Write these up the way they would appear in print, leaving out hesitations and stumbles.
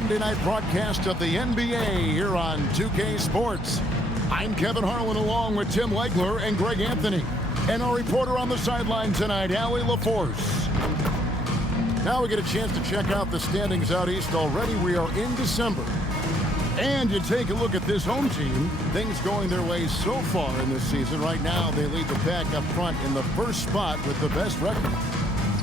Monday night broadcast of the NBA here on 2K Sports. I'm Kevin Harlan along with Tim Legler and Greg Anthony. And our reporter on the sideline tonight, Allie LaForce. Now we get a chance to check out the standings out east already. We are in December. And you take a look at this home team. Things going their way so far in this season. Right now, they lead the pack up front in the first spot with the best record.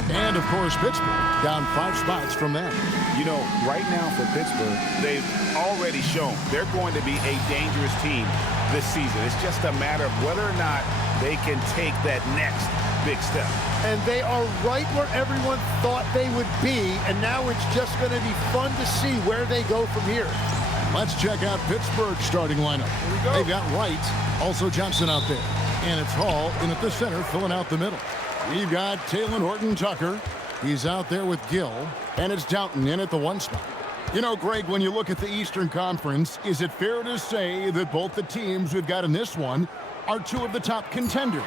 And, of course, Pittsburgh down 5 spots from them. You know, right now for Pittsburgh, they've already shown they're going to be a dangerous team this season. It's just a matter of whether or not they can take that next big step. And they are right where everyone thought they would be, and now it's just going to be fun to see where they go from here. Let's check out Pittsburgh's starting lineup. Here we go. They've got Wright, also Johnson out there. And it's Hall in at the center, filling out the middle. We've got Talen Horton-Tucker. He's out there with Gill. And it's Doughton in at the 1 spot. You know, Greg, when you look at the Eastern Conference, is it fair to say that both the teams we've got in this one are 2 of the top contenders?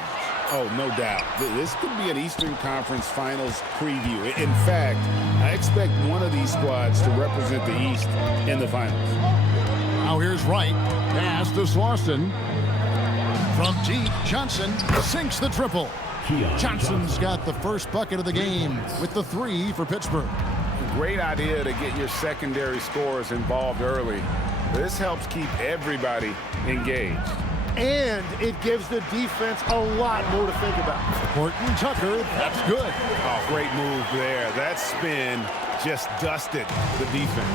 Oh, no doubt. This could be an Eastern Conference Finals preview. In fact, I expect one of these squads to represent the East in the finals. Now here's Wright. Pass to Slauson. From deep, Johnson sinks the triple. Johnson's got the first bucket of the game with the 3 for Pittsburgh. Great idea to get your secondary scorers involved early. This helps keep everybody engaged. And it gives the defense a lot more to think about. Horton-Tucker, that's good. Oh, great move there. That spin just dusted the defense.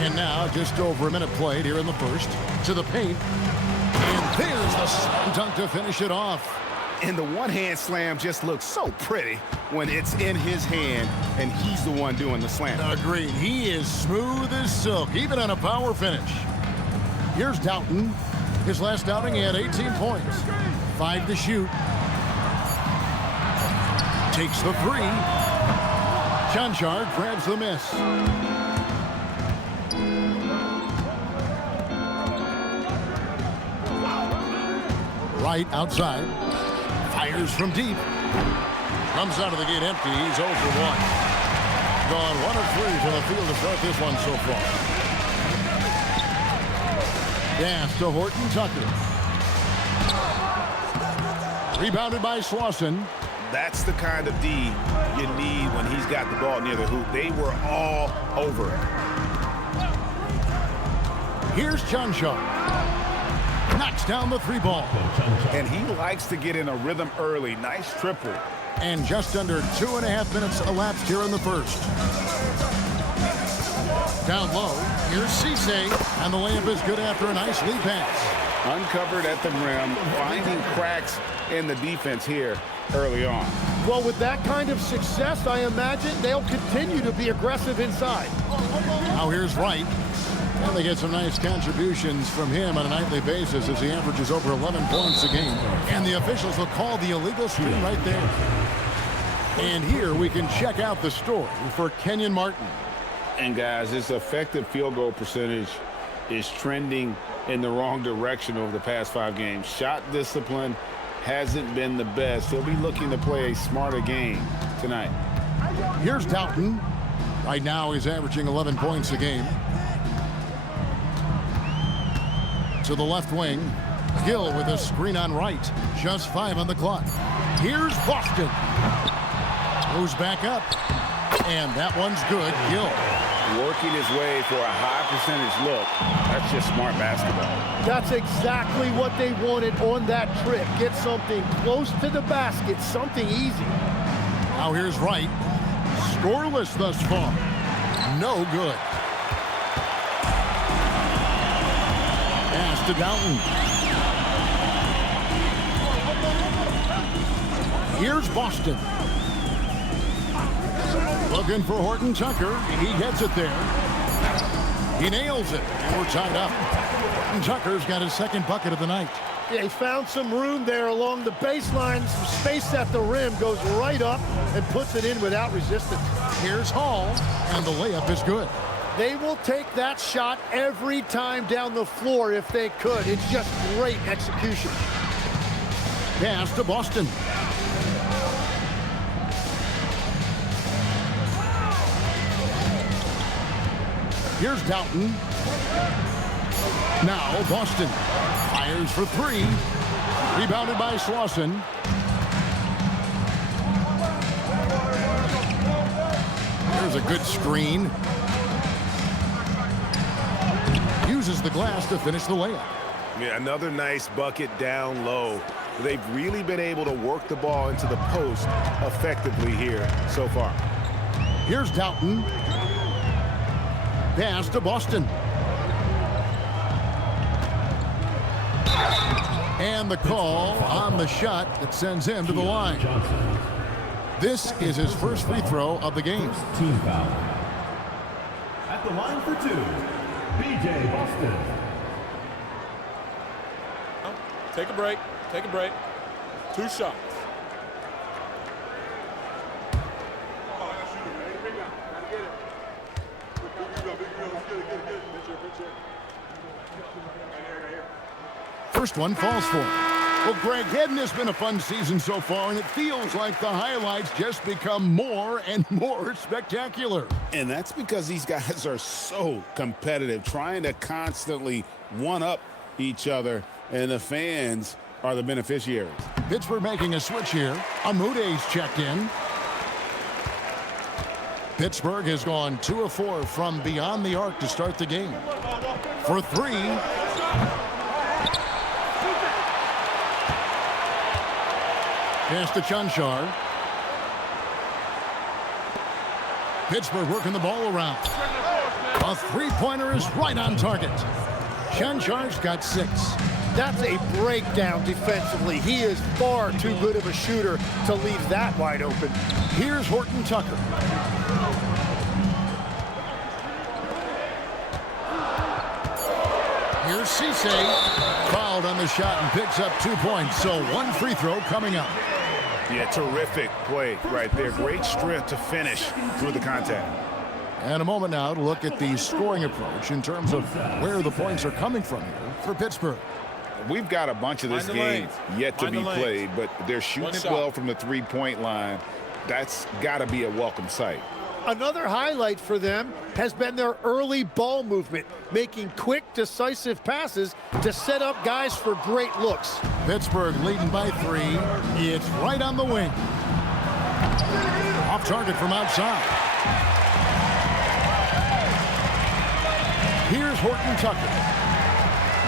And now just over a minute played here in the first. To the paint. And there's the slam dunk to finish it off. And the one-hand slam just looks so pretty when it's in his hand and he's the one doing the slam. Agreed. He is smooth as silk, even on a power finish. Here's Doughton. His last outing, he had 18 points. 5 to shoot. Takes the 3. Chanchard grabs the miss. Right outside. Fires from deep. Comes out of the gate empty. He's 0 for 1. Gone 1 of 3 from the field to start this one so far. Pass to Horton-Tucker. Rebounded by Slauson. That's the kind of D you need when he's got the ball near the hoop. They were all over it. Here's Chanchard. Knocks down the 3 ball. And he likes to get in a rhythm early. Nice triple. And just under 2.5 minutes elapsed here in the first. Down low, here's Cisse, and the layup is good after a nice lead pass. Uncovered at the rim, finding cracks in the defense here early on. Well, with that kind of success, I imagine they'll continue to be aggressive inside. Now here's Wright. And they get some nice contributions from him on a nightly basis as he averages over 11 points a game. And the officials will call the illegal screen right there. And here we can check out the story for Kenyon Martin. And guys, his effective field goal percentage is trending in the wrong direction over the past 5 games. Shot discipline hasn't been the best. He'll be looking to play a smarter game tonight. Here's Doughton. Right now he's averaging 11 points a game. To the left wing. Gill with a screen on Wright. Just 5 on the clock. Here's Boston. Moves back up. And that one's good. Gill. Working his way for a high percentage look. That's just smart basketball. That's exactly what they wanted on that trip. Get something close to the basket, something easy. Now here's Wright. Scoreless thus far. No good. Pass to Doughton. Here's Boston. Looking for Horton-Tucker, and he gets it there. He nails it, and we're tied up. Horton-Tucker's got his 2nd bucket of the night. They found some room there along the baseline. Some space at the rim, goes right up and puts it in without resistance. Here's Hall, and the layup is good. They will take that shot every time down the floor if they could. It's just great execution. Pass to Boston. Here's Doughton. Now Boston fires for three. Rebounded by Slauson. Here's a good screen. Uses the glass to finish the layup. Yeah, another nice bucket down low. They've really been able to work the ball into the post effectively here so far. Here's Doughton. Pass to Boston. And the call on the shot that sends him to the line. This is his first free throw of the game. Team foul. At the line for two, B.J. Boston. Take a break. Take a break. 2 shots. First one falls for him. Well, Greg, hadn't this been a fun season so far? And it feels like the highlights just become more and more spectacular. And that's because these guys are so competitive, trying to constantly one-up each other, and the fans are the beneficiaries. Pittsburgh making a switch here. Amude's checked in. Pittsburgh has gone 2 of 4 from beyond the arc to start the game. For three. Pass to Chanchar. Pittsburgh working the ball around. A three-pointer is right on target. Chanchar's got 6. That's a breakdown defensively. He is far too good of a shooter to leave that wide open. Here's Horton Tucker. Here's Cisse. Fouled on the shot and picks up 2 points. So 1 free throw coming up. Yeah, terrific play right there. Great strength to finish through the contact. And a moment now to look at the scoring approach in terms of where the points are coming from here for Pittsburgh. We've got a bunch of this game yet to be played, but they're shooting well from the three-point line. That's got to be a welcome sight. Another highlight for them has been their early ball movement, making quick, decisive passes to set up guys for great looks. Pittsburgh leading by 3. It's right on the wing. Off target from outside. Here's Horton Tucker.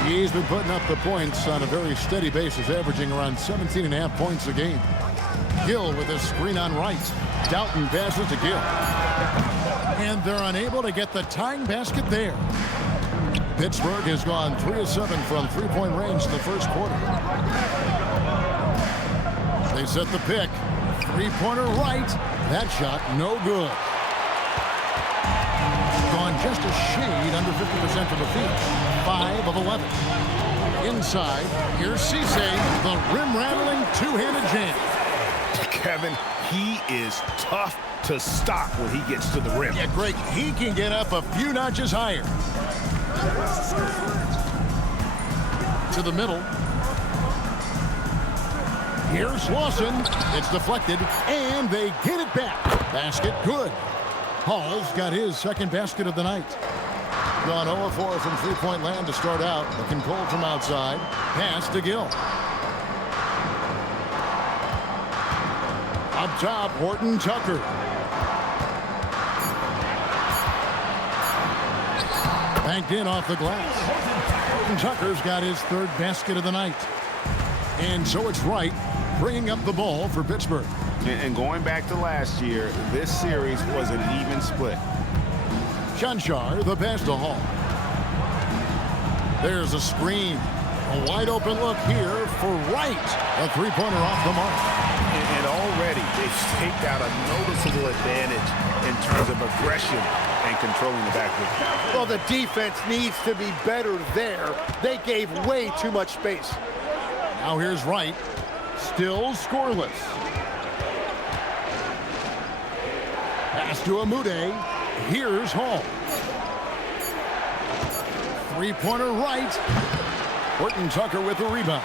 He's been putting up the points on a very steady basis, averaging around 17.5 points a game. Gill with a screen on right. Doughton passes to Gill. And they're unable to get the tying basket there. Pittsburgh has gone 3 of 7 from three-point range in the first quarter. They set the pick. Three-pointer right. That shot no good. Gone just a shade under 50% from the field. 5 of 11. Inside, here's Cisse, the rim-rattling two-handed jam. Kevin, he is tough to stop when he gets to the rim. Yeah, Greg, he can get up a few notches higher. To the middle. Here's Slauson. It's deflected, and they get it back. Basket good. Hall's got his second basket of the night. Gone 0 4 from three-point land to start out. Looking cold from outside. Pass to Gill. Up top, Horton Tucker. Banked in off the glass. Horton Tucker's got his 3rd basket of the night. And so it's Wright bringing up the ball for Pittsburgh. And going back to last year, this series was an even split. Chanchar, the pass to Hall. There's a screen. A wide open look here for Wright. A three-pointer off the mark. And already they've staked out a noticeable advantage in terms of aggression and controlling the backcourt. Well, the defense needs to be better there. They gave way too much space. Now here's Wright. Still scoreless. Pass to Amude. Here's Hall. Three-pointer right. Horton Tucker with the rebound.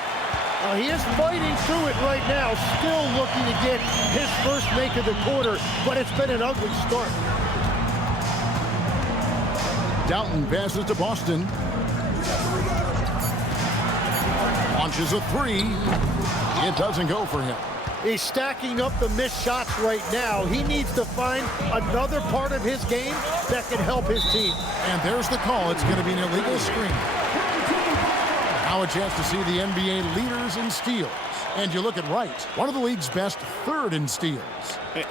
He is fighting through it right now, still looking to get his first make of the quarter, but it's been an ugly start. Dalton passes to Boston. Launches a three. It doesn't go for him. He's stacking up the missed shots right now. He needs to find another part of his game that can help his team. And there's the call. It's going to be an illegal screen. Now a chance to see the NBA leaders in steals. And you look at Wright, one of the league's best, third in steals.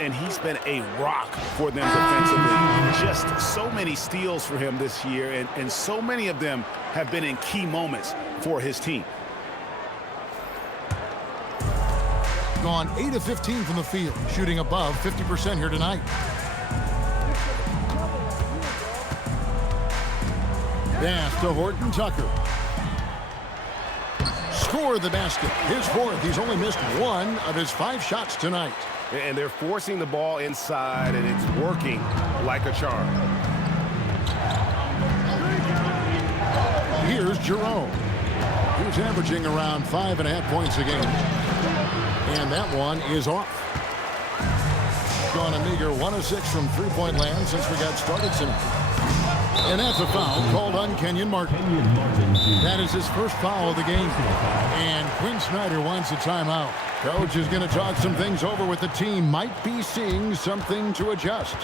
And he's been a rock for them defensively. Just so many steals for him this year, and so many of them have been in key moments for his team. Gone 8 of 15 from the field, shooting above 50% here tonight. Pass to Horton Tucker. Score the basket. His fourth. He's only missed one of his 5 shots tonight. And they're forcing the ball inside, and it's working like a charm. Here's Jerome. He's averaging around 5.5 points a game. And that one is off. Gone a meager 1 of 6 from three-point land since we got started tonight. And that's a foul called on Kenyon Martin. That is his first foul of the game. And Quinn Snyder wants a timeout. Coach is going to talk some things over with the team. Might be seeing something to adjust.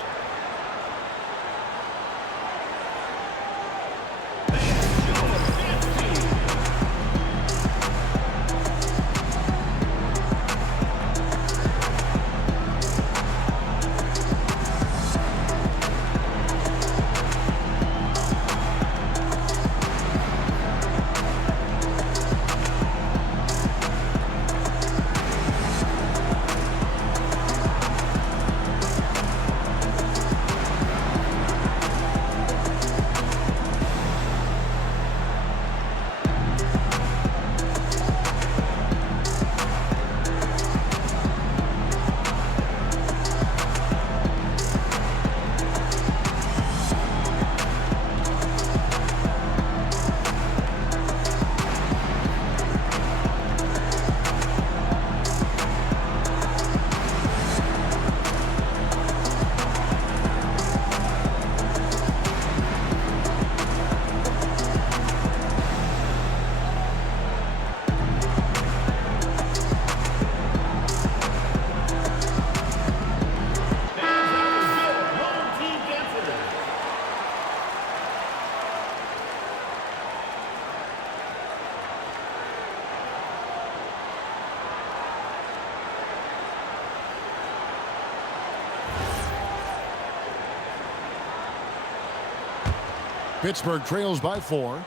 Pittsburgh trails by 4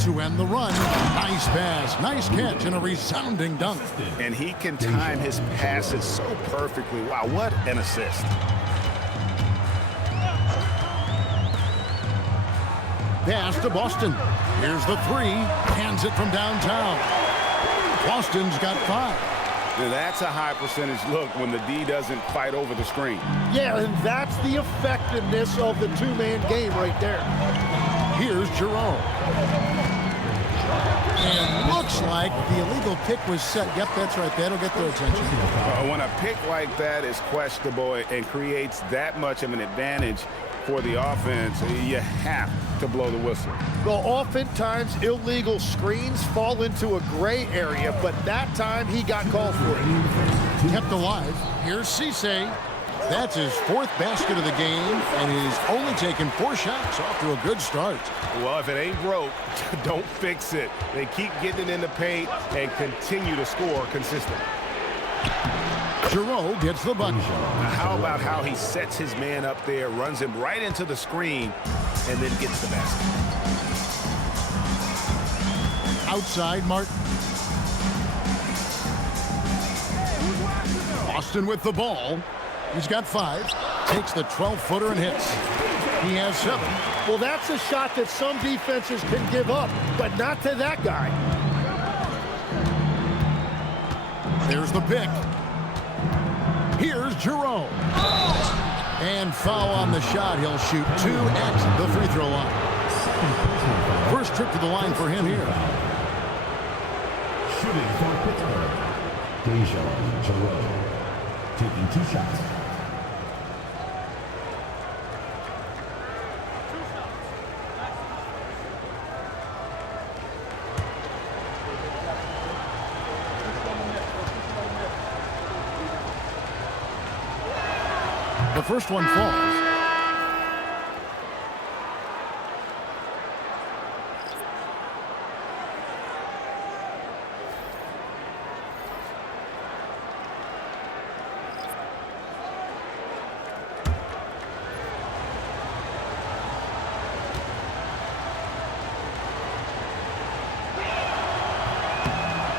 to end the run. Nice pass, nice catch, and a resounding dunk. And he can time his passes so perfectly. Wow, what an assist. Pass to Boston. Here's the three. Hands it from downtown. Boston's got 5. That's a high percentage look when the D doesn't fight over the screen. Yeah, and that's the effectiveness of the two-man game right there. Here's Jerome. And looks like the illegal pick was set. Yep, that's right. That'll get their attention. When a pick like that is questionable and creates that much of an advantage for the offense, you have to blow the whistle. Well, oftentimes illegal screens fall into a gray area, but that time he got called for it. Kept alive. Here's Cisse. That's his 4th basket of the game, and he's only taken 4 shots. Off to a good start. Well, if it ain't broke, don't fix it. They keep getting it in the paint and continue to score consistently. Giroux gets the bucket. How about how he sets his man up there, runs him right into the screen, and then gets the basket. Outside, Martin. Boston with the ball. He's got 5. Takes the 12-footer and hits. He has 7. Well, that's a shot that some defenses can give up, but not to that guy. There's the pick. Here's Jerome. And foul on the shot. He'll shoot 2 at the free throw line. First trip to the line for him here. Shooting for Pittsburgh, Deja Jerome, taking 2 shots. The first one falls.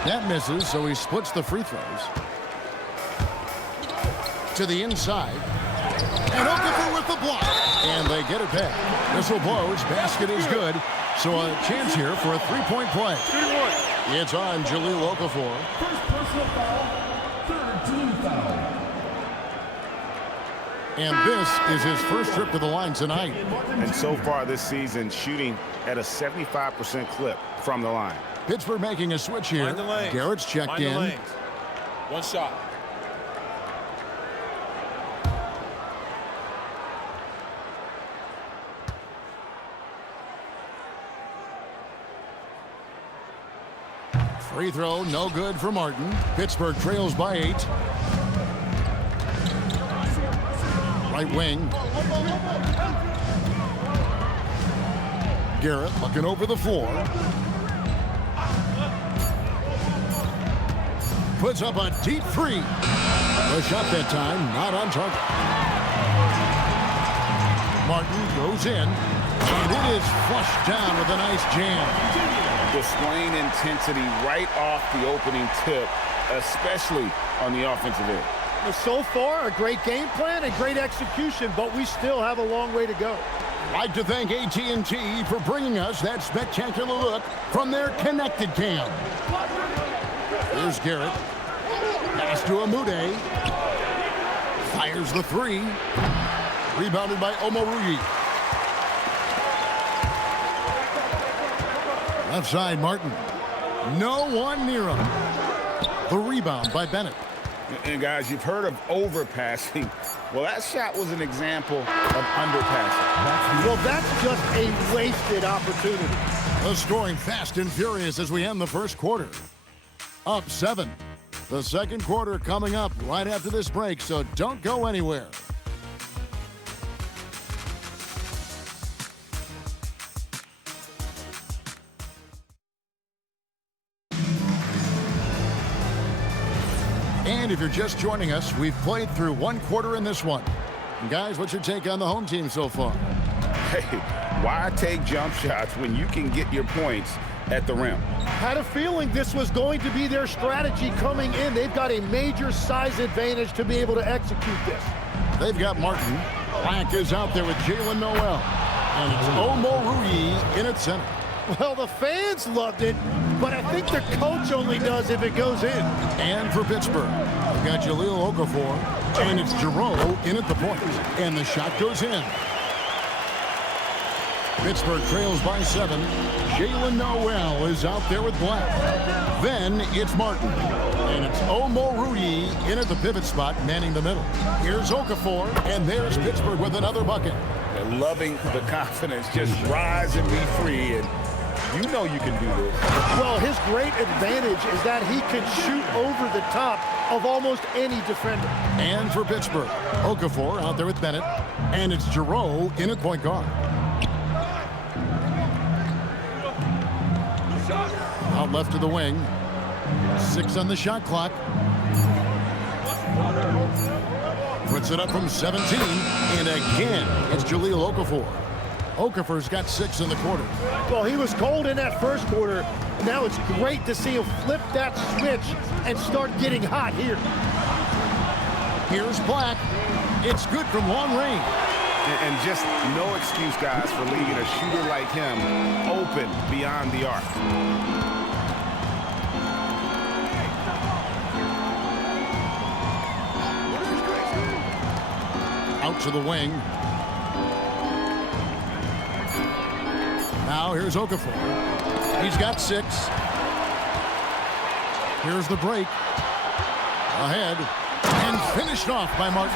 That misses, so he splits the free throws. To the inside. And Okafor with the block. And they get it back. Whistle blows. Basket is good. So a chance here for a three-point play. It's on Jahlil Okafor. First personal foul, third team foul. And this is his first trip to the line tonight. And so far this season, shooting at a 75% clip from the line. Pittsburgh making a switch here. Mind the lanes. Garrett's checked Mind the in. lanes. One shot. Free throw, no good for Martin. Pittsburgh trails by 8. Right wing. Garrett looking over the floor. Puts up a deep three. The shot that time, not on target. Martin goes in, and it is flushed down with a nice jam. Displaying intensity right off the opening tip, especially on the offensive end. So far, a great game plan and great execution, but we still have a long way to go. I'd like to thank AT&T for bringing us that spectacular look from their connected cam. Here's Garrett. Pass to Amude. Fires the three. Rebounded by Omaha. Left side, Martin. No one near him. The rebound by Bennett. And guys, you've heard of overpassing. Well, that shot was an example of underpassing. Well, that's just a wasted opportunity. The scoring fast and furious as we end the first quarter. Up 7. The second quarter coming up right after this break, so don't go anywhere. And if you're just joining us, we've played through one quarter in this one. And guys, what's your take on the home team so far? Hey, why take jump shots when you can get your points at the rim? Had a feeling this was going to be their strategy coming in. They've got a major size advantage to be able to execute this. They've got Martin. Black is out there with Jalen Noel. And it's Omoruyi in at center. Well, the fans loved it, but I think the coach only does if it goes in. And for Pittsburgh, we've got Jahlil Okafor, and it's Giroux in at the point. And the shot goes in. Pittsburgh trails by 7. Jalen Noel is out there with Black. Then it's Martin. And it's Omoruyi in at the pivot spot, manning the middle. Here's Okafor, and there's Pittsburgh with another bucket. They're loving the confidence. Just rise and be free. And you know you can do this. Well, his great advantage is that he can shoot over the top of almost any defender. And for Pittsburgh, Okafor out there with Bennett. And it's Giroux in at point guard. Out left to the wing. 6 on the shot clock. Puts it up from 17. And again, it's Jahlil Okafor. Okafor's got 6 in the quarter. Well, he was cold in that first quarter. Now it's great to see him flip that switch and start getting hot here. Here's Black. It's good from long range. And just no excuse, guys, for leaving a shooter like him open beyond the arc. Out to the wing. Now here's Okafor. He's got 6. Here's the break. Ahead. And finished off by Martin.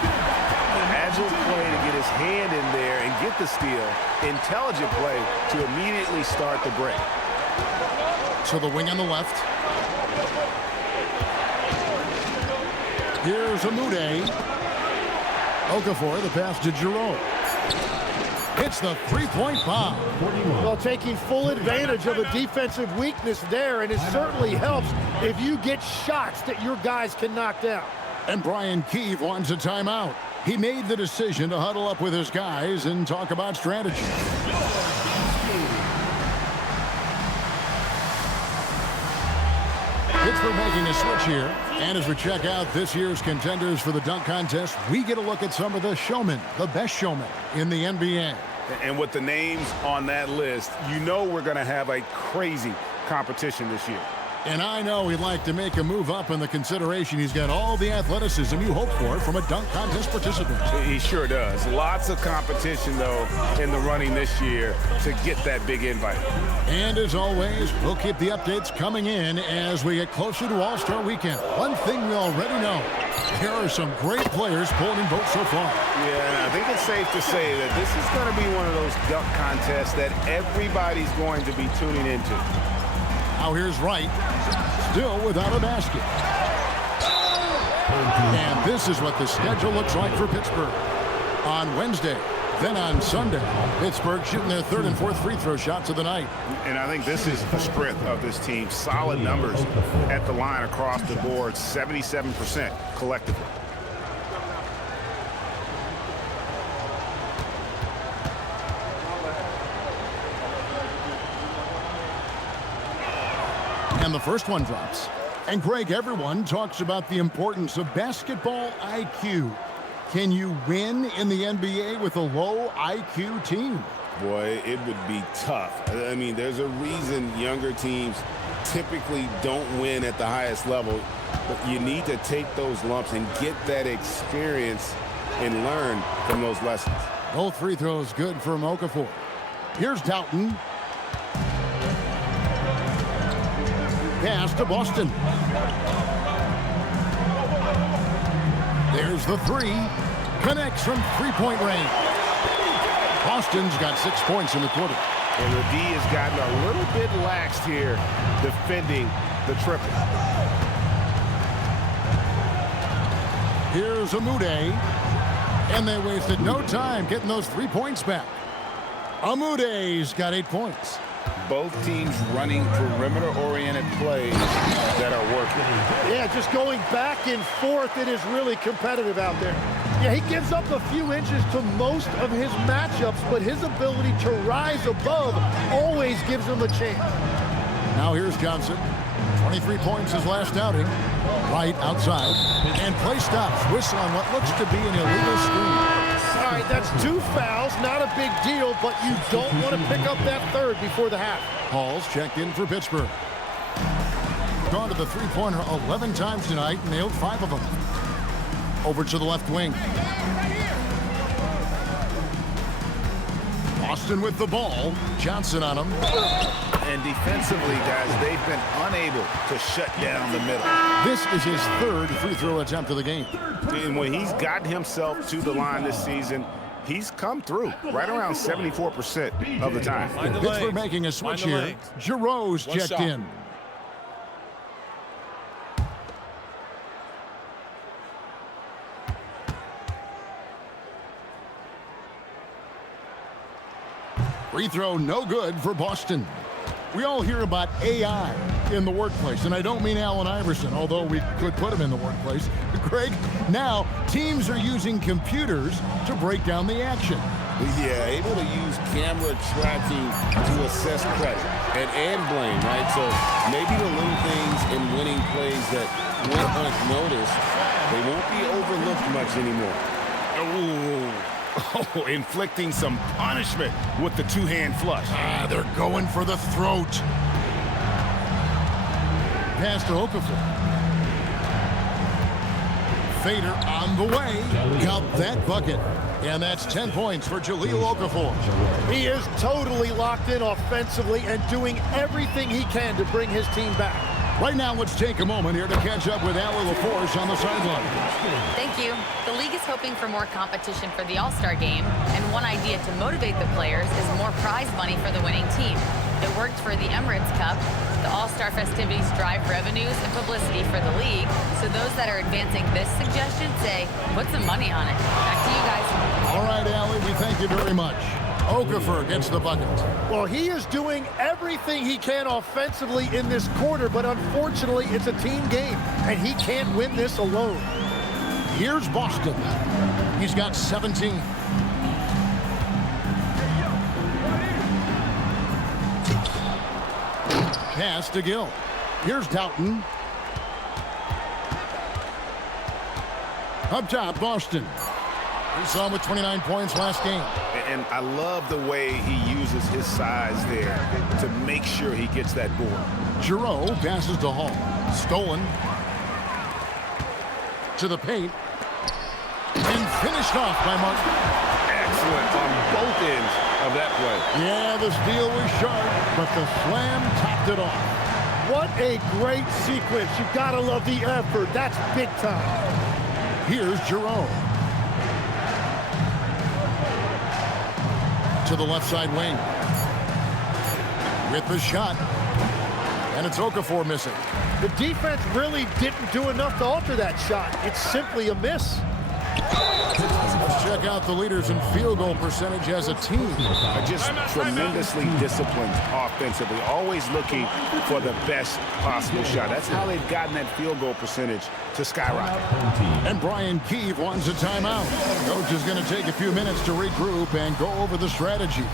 Agile play to get his hand in there and get the steal. Intelligent play to immediately start the break. To the wing on the left. Here's Amude. Okafor, the pass to Giroux. Hits the three-point bomb. Well, taking full advantage of a defensive weakness there, and it certainly helps if you get shots that your guys can knock down. And Brian Keefe wants a timeout. He made the decision to huddle up with his guys and talk about strategy. Pittsburgh making a switch here. And as we check out this year's contenders for the dunk contest, we get a look at some of the showmen, the best showmen in the NBA. And with the names on that list, you know we're going to have a crazy competition this year. And I know he'd like to make a move up in the consideration. He's got all the athleticism you hope for from a dunk contest participant. He sure does. Lots of competition, though, in the running this year to get that big invite. And as always, we'll keep the updates coming in as we get closer to All-Star Weekend. One thing we already know, here are some great players pulling in votes so far. Yeah, and I think it's safe to say that this is going to be one of those dunk contests that everybody's going to be tuning into. Now here's Wright, still without a basket. And this is what the schedule looks like for Pittsburgh. On Wednesday, then on Sunday, Pittsburgh shooting their third and fourth free throw shots of the night. And I think this is a strength of this team. Solid numbers at the line across the board, 77% collectively. And the first one drops. And Greg, everyone talks about the importance of basketball IQ. Can you win in the NBA with a low IQ team? Boy, it would be tough. I mean, there's a reason younger teams typically don't win at the highest level. But you need to take those lumps and get that experience and learn from those lessons. Both free throws good for Okafor. Here's Doughton. Pass to Boston. There's the three. Connects from three-point range. Boston's got 6 points in the quarter. And the D has gotten a little bit laxed here defending the triple. Here's Amude. And they wasted no time getting those 3 points back. Amude's got 8 points. Both teams running perimeter-oriented plays that are working. Yeah, just going back and forth, it is really competitive out there. Yeah, he gives up a few inches to most of his matchups, but his ability to rise above always gives him a chance. Now here's Johnson. 23 points his last outing. Right outside. And play stops. Whistle on what looks to be an illegal screen. All right, that's 2 fouls. Not a big deal, but you don't want to pick up that third before the half. Hall's checked in for Pittsburgh. Gone to the three-pointer 11 times tonight, nailed 5 of them. Over to the left wing. Boston with the ball. Johnson on him. And defensively, guys, they've been unable to shut down the middle. This is his third free throw attempt of the game. And when he's gotten himself to the line this season, he's come through right around 74% of the time. Pittsburgh making a switch here. Giroux's checked in. Free throw no good for Boston. We all hear about AI in the workplace, and I don't mean Allen Iverson, although we could put him in the workplace. Greg, now teams are using computers to break down the action. Yeah, able to use camera tracking to assess credit and blame, right? So maybe the little things in winning plays that went unnoticed, they won't be overlooked much anymore. Oh, inflicting some punishment with the two-hand flush. They're going for the throat. Pass to Okafor. Fader on the way. Got that bucket. And that's 10 points for Jahlil Okafor. He is totally locked in offensively and doing everything he can to bring his team back. Right now, let's take a moment here to catch up with Allie LaForce on the sideline. Thank you. The league is hoping for more competition for the All-Star game, and one idea to motivate the players is more prize money for the winning team. It worked for the Emirates Cup. The All-Star festivities drive revenues and publicity for the league, so those that are advancing this suggestion say, put some money on it. Back to you guys. All right, Allie, we thank you very much. Okafor gets the bucket. Well, he is doing everything he can offensively in this quarter, but unfortunately, it's a team game, and he can't win this alone. Here's Boston. He's got 17. Pass to Gill. Here's Doughton. Up top, Boston. We saw him with 29 points last game. And I love the way he uses his size there to make sure he gets that board. Giroux passes to Hall. Stolen. To the paint. And finished off by Martin. Excellent on both ends of that play. Yeah, the steal was sharp, but the slam topped it off. What a great sequence. You've got to love the effort. That's big time. Here's Giroux. To the left side wing. With the shot. And it's Okafor missing. The defense really didn't do enough to alter that shot. It's simply a miss. Let's check out the leaders in field goal percentage as a team. Just tremendously disciplined offensively, always looking for the best possible shot. That's how they've gotten that field goal percentage to skyrocket. And Brian Keefe wants a timeout. Coach is going to take a few minutes to regroup and go over the strategy.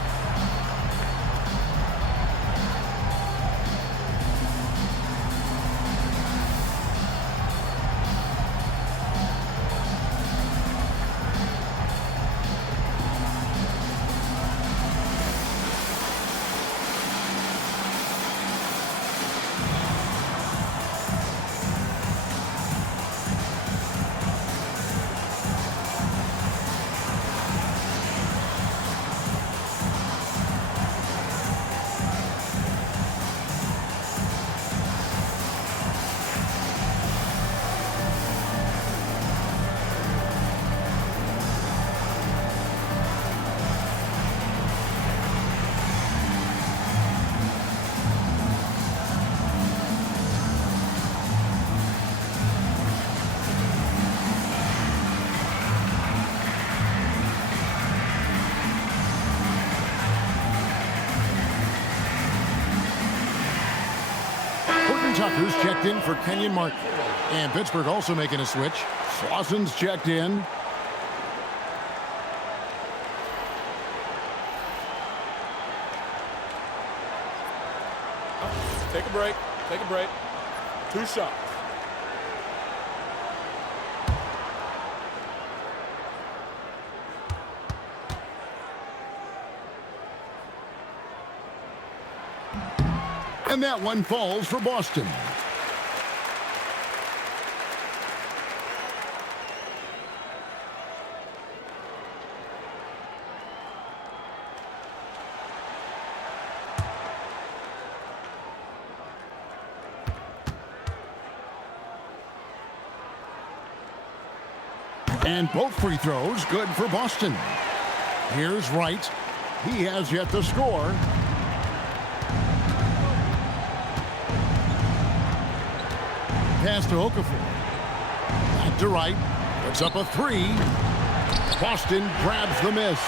Tucker's checked in for Kenyon Martin. And Pittsburgh also making a switch. Slauson's checked in. Take a break. Take a break. 2 shots. And that one falls for Boston. And both free throws good for Boston. Here's Wright. He has yet to score. Pass to Okafor. Back to Wright. Puts up a 3. Boston grabs the miss.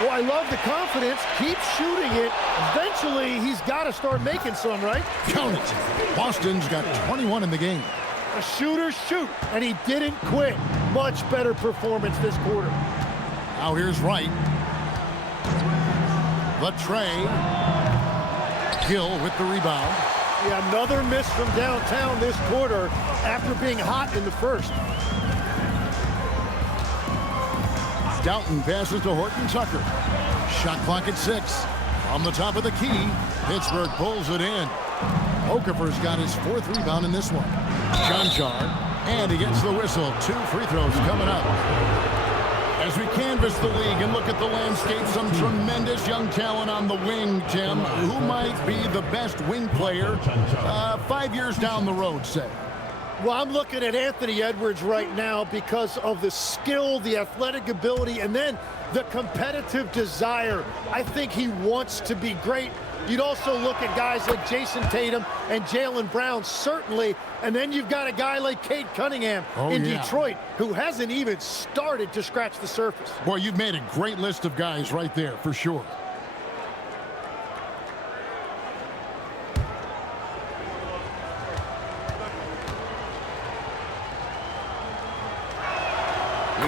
Well, I love the confidence. Keep shooting it. Eventually, he's got to start making some, right? Count it. Boston's got 21 in the game. A shooter shoot, and he didn't quit. Much better performance this quarter. Now here's Wright. The tray. Gill with the rebound. Yeah, another miss from downtown this quarter after being hot in the first. Doughton passes to Horton Tucker. Shot clock at 6. From the top of the key, Pittsburgh pulls it in. Okafor's got his 4th rebound in this one. Jonchar, and he gets the whistle. 2 free throws coming up. As we canvass the league and look at the landscape, some tremendous young talent on the wing, Tim. Who might be the best wing player 5 years down the road, say? Well, I'm looking at Anthony Edwards right now because of the skill, the athletic ability, and then the competitive desire. I think he wants to be great. You'd also look at guys like Jason Tatum and Jaylen Brown, certainly. And then you've got a guy like Cade Cunningham in Detroit, who hasn't even started to scratch the surface. Boy, you've made a great list of guys right there, for sure.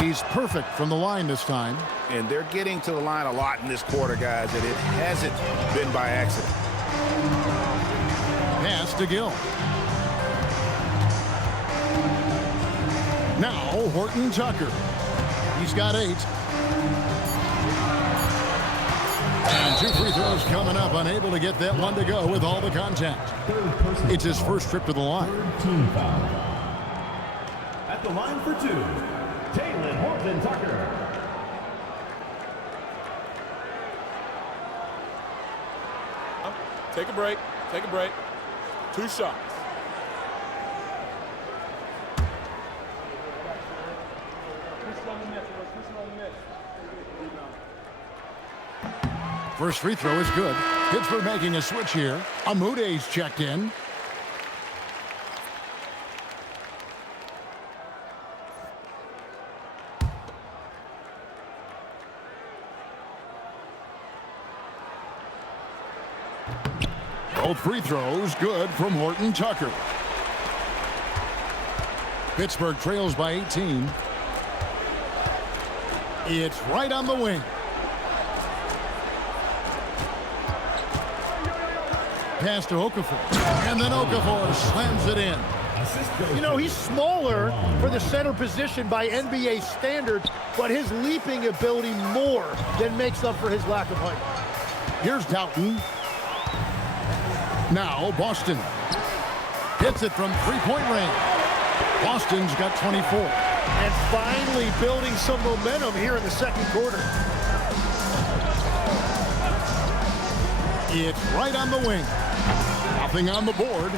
He's perfect from the line this time. And they're getting to the line a lot in this quarter, guys, and it hasn't been by accident. Pass to Gill. Now, Horton Tucker. He's got 8. And 2 free throws coming up, unable to get that one to go with all the contact. It's his first trip to the line. Team foul. At the line for 2, Horton Tucker. Take a break. Take a break. 2 shots. First free throw is good. Pittsburgh making a switch here. Amude's checked in. Both free throws good from Horton Tucker. Pittsburgh trails by 18. It's right on the wing. Pass to Okafor. And then Okafor slams it in. You know, he's smaller for the center position by NBA standards, but his leaping ability more than makes up for his lack of height. Here's Doughton. Now Boston hits it from three-point range. Boston's got 24. And finally building some momentum here in the second quarter. It's right on the wing. Nothing on the board.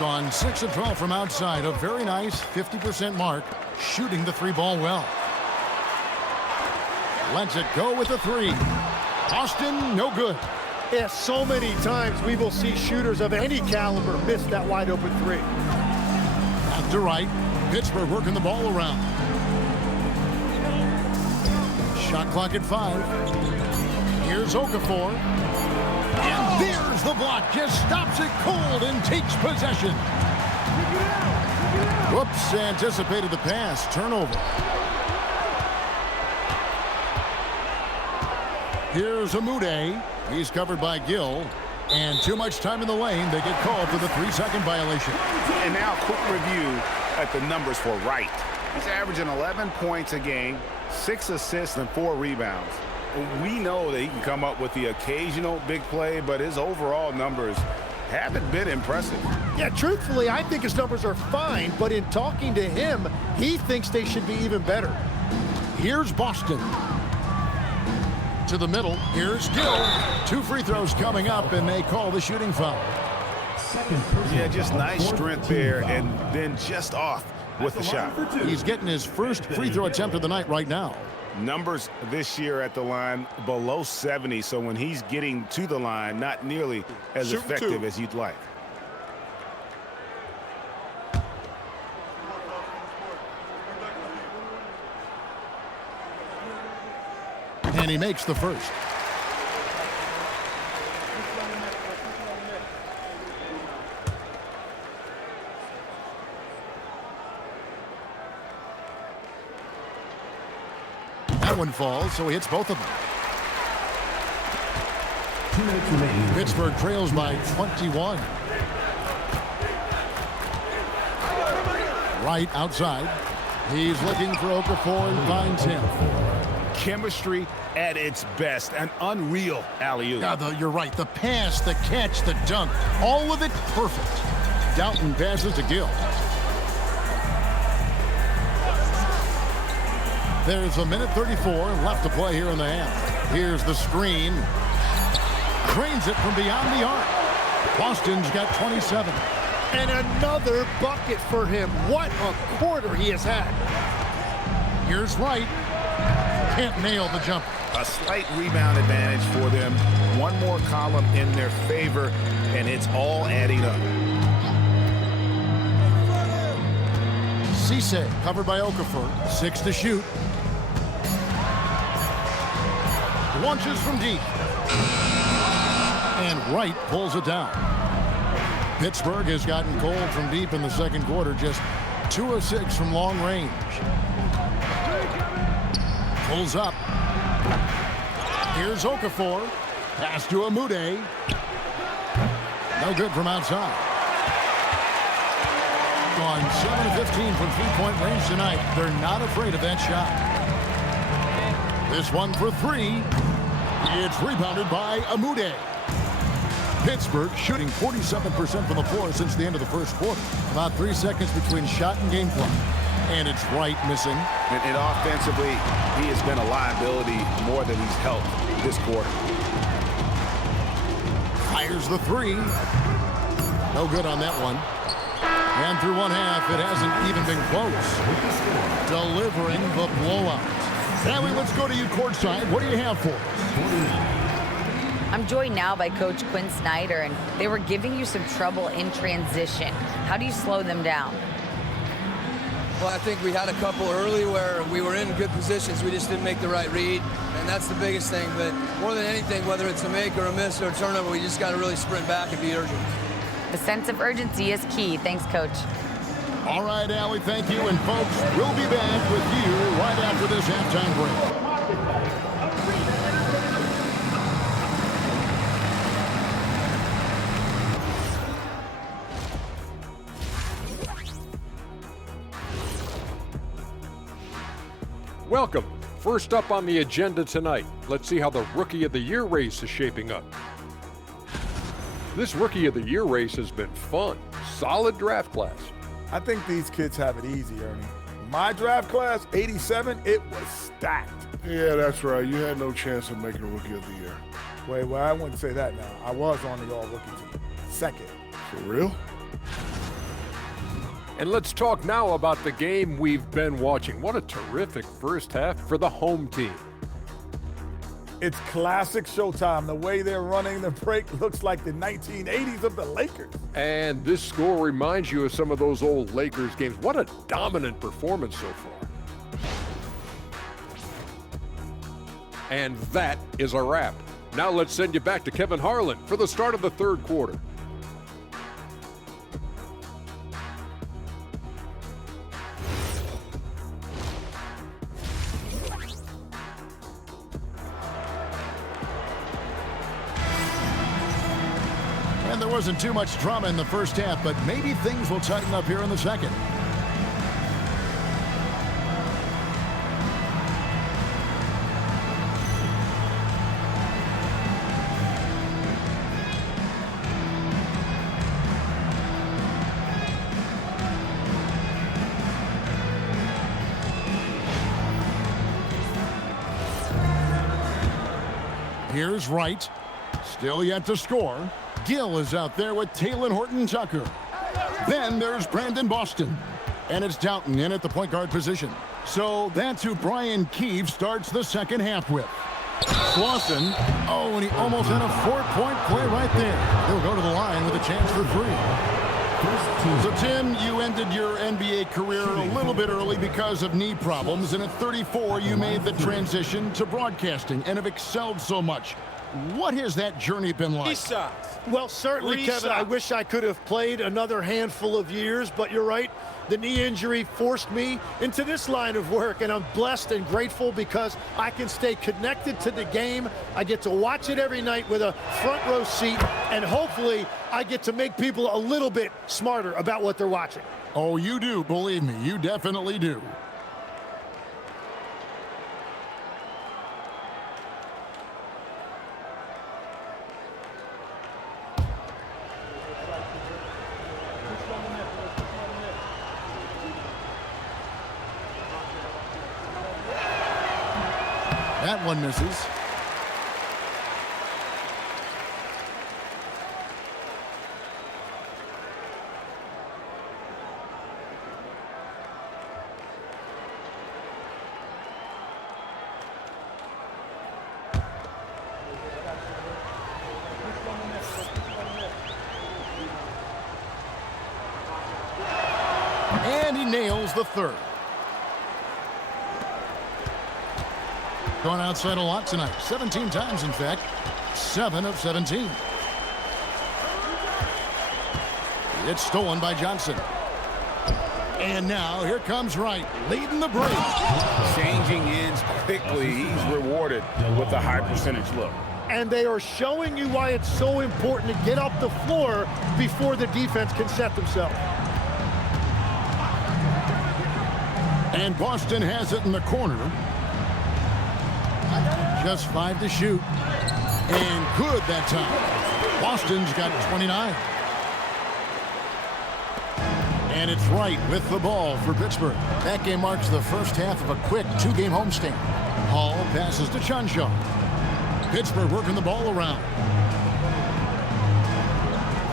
Gone 6 of 12 from outside. A very nice 50% mark. Shooting the 3-ball well. Lets it go with a 3. Boston, no good. Yeah, so many times we will see shooters of any caliber miss that wide open 3. Back to right. Pittsburgh working the ball around. Shot clock at 5. Here's Okafor. And there's the block. Just stops it cold and takes possession. Whoops, anticipated the pass. Turnover. Here's Amude. He's covered by Gill. And too much time in the lane. They get called for the 3-second violation. And now a quick review at the numbers for Wright. He's averaging 11 points a game, 6 assists, and 4 rebounds. We know that he can come up with the occasional big play, but his overall numbers haven't been impressive. Yeah, truthfully, I think his numbers are fine, but in talking to him, he thinks they should be even better. Here's Boston. To the middle. Here's Gill. 2 free throws coming up, and they call the shooting foul. Yeah, just nice strength there, and then just off with the shot. He's getting his first free throw attempt of the night right now. Numbers this year at the line below 70, so when he's getting to the line, not nearly as effective as you'd like. And he makes the first. That one falls, so he hits both of them. Pittsburgh trails by 21. Right outside. He's looking for Okafor and finds him. Chemistry at its best. An unreal alley-oop. Yeah, you're right. The pass, the catch, the dunk. All of it perfect. Doughton passes to Gill. There's a minute 34 left to play here in the half. Here's the screen. Drains it from beyond the arc. Boston's got 27. And another bucket for him. What a quarter he has had. Here's Wright. Can't nail the jumper. A slight rebound advantage for them. One more column in their favor, and it's all adding up. Cisse covered by Okafor. 6 to shoot. Launches from deep. And Wright pulls it down. Pittsburgh has gotten cold from deep in the second quarter. Just 2 of 6 from long range. Pulls up. Here's Okafor. Pass to Amude. No good from outside. Gone 7 of 15 from three-point range tonight. They're not afraid of that shot. This one for 3. It's rebounded by Amude. Pittsburgh shooting 47% from the floor since the end of the first quarter. About 3 seconds between shot and game clock. And it's Wright missing. And offensively, he has been a liability more than he's helped this quarter. Fires the 3. No good on that one. And through one half, it hasn't even been close. Delivering the blowout. Allie, let's go to you courtside. What do you have for us? I'm joined now by Coach Quinn Snyder, and they were giving you some trouble in transition. How do you slow them down? Well, I think we had a couple early where we were in good positions. We just didn't make the right read, and that's the biggest thing. But more than anything, whether it's a make or a miss or a turnover, we just got to really sprint back and be urgent. The sense of urgency is key. Thanks, Coach. All right, Allie, thank you. And, folks, we'll be back with you right after this halftime break. Welcome. First up on the agenda tonight, let's see how the Rookie of the Year race is shaping up. This Rookie of the Year race has been fun. Solid draft class. I think these kids have it easy, Ernie. My draft class, 87, it was stacked. Yeah, that's right. You had no chance of making a Rookie of the Year. Wait, well, I wouldn't say that now. I was on the all-rookie team. Second. For real? And let's talk now about the game we've been watching. What a terrific first half for the home team. It's classic Showtime. The way they're running the break looks like the 1980s of the Lakers. And this score reminds you of some of those old Lakers games. What a dominant performance so far. And that is a wrap. Now let's send you back to Kevin Harlan for the start of the third quarter. And there wasn't too much drama in the first half, but maybe things will tighten up here in the second. Here's Wright. Still yet to score. Gill is out there with Talen Horton-Tucker. Then there's Brandon Boston. And it's Doughton in at the point guard position. So that's who Brian Keefe starts the second half with. Slauson. Oh, and he almost had a 4-point play right there. He'll go to the line with a chance for 3. So, Tim, you ended your NBA career a little bit early because of knee problems. And at 34, you made the transition to broadcasting and have excelled so much. What has that journey been like? Well, certainly, Kevin, I wish I could have played another handful of years, but you're right. The knee injury forced me into this line of work, and I'm blessed and grateful because I can stay connected to the game. I get to watch it every night with a front row seat, and hopefully I get to make people a little bit smarter about what they're watching. Oh, you do, believe me, you definitely do. That one misses. And he nails the third. Gone outside a lot tonight. 17 times, in fact. 7 of 17. It's stolen by Johnson. And now here comes Wright, leading the break. Changing ends quickly. He's rewarded with a high percentage look. And they are showing you why it's so important to get up the floor before the defense can set themselves. And Boston has it in the corner. Just 5 to shoot. And good that time. Boston's got 29. And it's Wright with the ball for Pittsburgh. That game marks the first half of a quick 2-game homestand. Hall passes to Chanshaw. Pittsburgh working the ball around.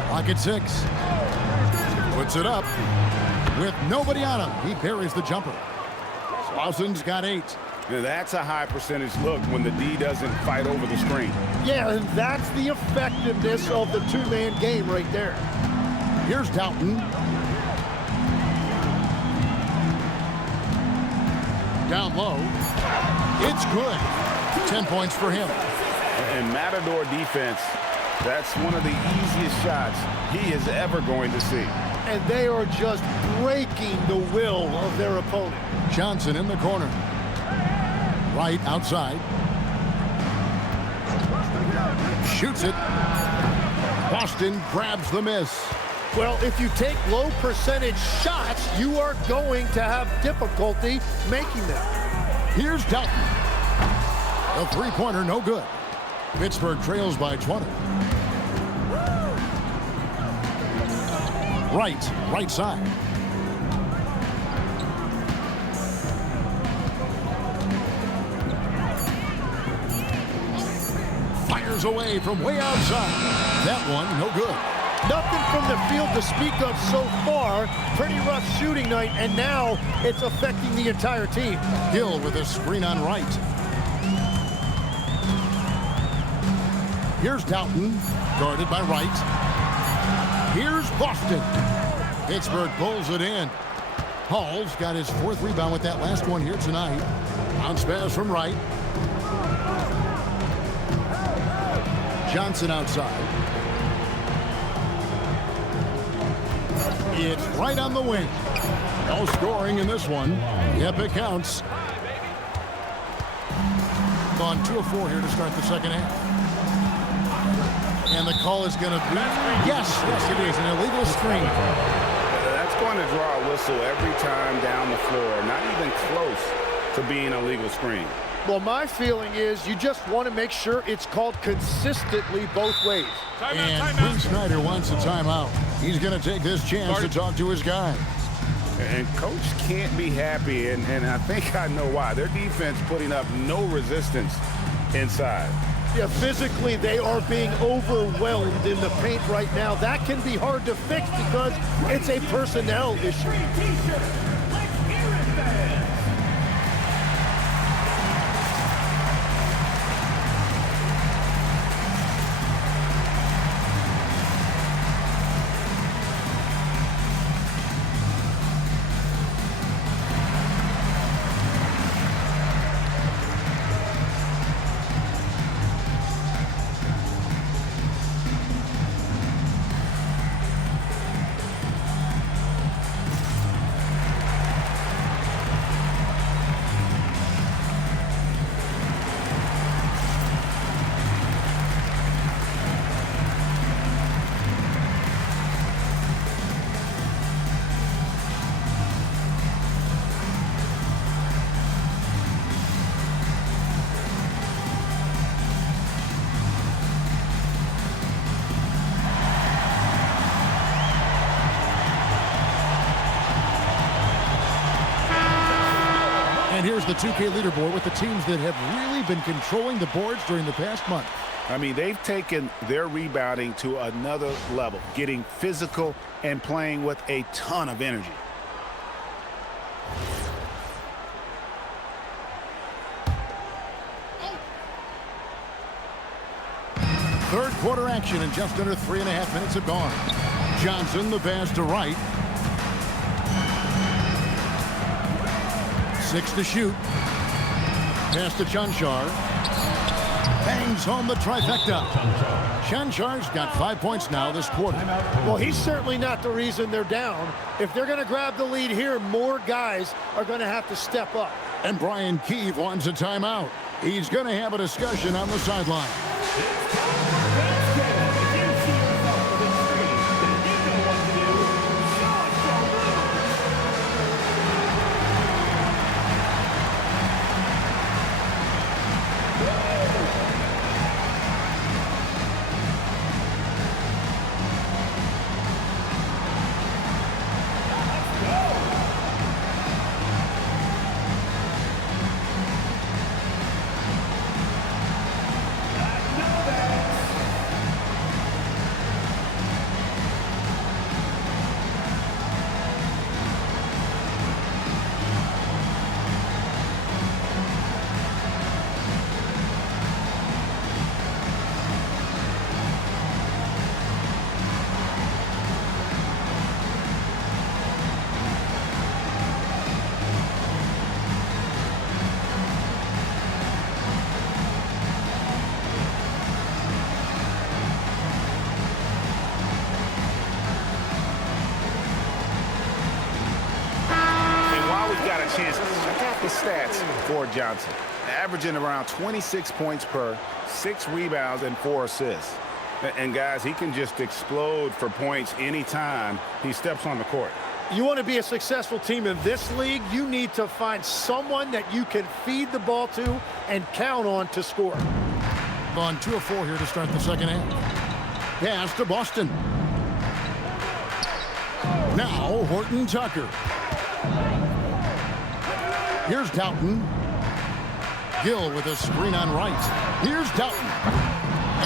Clock at 6. Puts it up with nobody on him. He buries the jumper. Lawson's got 8. Now that's a high percentage look when the D doesn't fight over the screen. Yeah, and that's the effectiveness of the two-man game right there. Here's Doughton. Down low. It's good. 10 points for him. And Matador defense, that's one of the easiest shots he is ever going to see. And they are just breaking the will of their opponent. Johnson in the corner. Right outside. Shoots it. Boston grabs the miss. Well, if you take low percentage shots, you are going to have difficulty making them. Here's Doughton. The three-pointer, no good. Pittsburgh trails by 20. Right side. Fires away from way outside. That one, no good. Nothing from the field to speak of so far. Pretty rough shooting night, and now it's affecting the entire team. Hill with a screen on Wright. Here's Doughton, guarded by Wright. Here's Boston. Pittsburgh pulls it in. Hall's got his 4th rebound with that last one here tonight. Bounce pass from Wright. Johnson outside. It's right on the wing. No scoring in this one. Yep, it counts. On 2 of 4 here to start the second half. And the call is going to be, yes, it is, an illegal screen. That's going to draw a whistle every time down the floor. Not even close to being a legal screen. Well, my feeling is you just want to make sure it's called consistently both ways. And Quinn Snyder wants a timeout. He's going to take this chance to talk to his guys. And coach can't be happy, and I think I know why. Their defense putting up no resistance inside. Yeah, physically they are being overwhelmed in the paint right now. That can be hard to fix because it's a personnel issue. Here's the 2K leaderboard with the teams that have really been controlling the boards during the past month. I mean, they've taken their rebounding to another level, getting physical and playing with a ton of energy. Third quarter action in just under 3.5 minutes have gone. Johnson, the pass to Wright. 6 to shoot. Pass to Chanchar. Bangs home the trifecta. Chanchar's got 5 points now this quarter. Well, he's certainly not the reason they're down. If they're going to grab the lead here, more guys are going to have to step up. And Brian Keefe wants a timeout. He's going to have a discussion on the sideline. Chance. Check out the stats for Johnson. Averaging around 26 points per, 6 rebounds, and 4 assists. And guys, he can just explode for points anytime he steps on the court. You want to be a successful team in this league, you need to find someone that you can feed the ball to and count on to score. On 2 of 4 here to start the second half. Pass to Boston. Now Horton Tucker. Here's Doughton. Gill with a screen on Wright. Here's Doughton.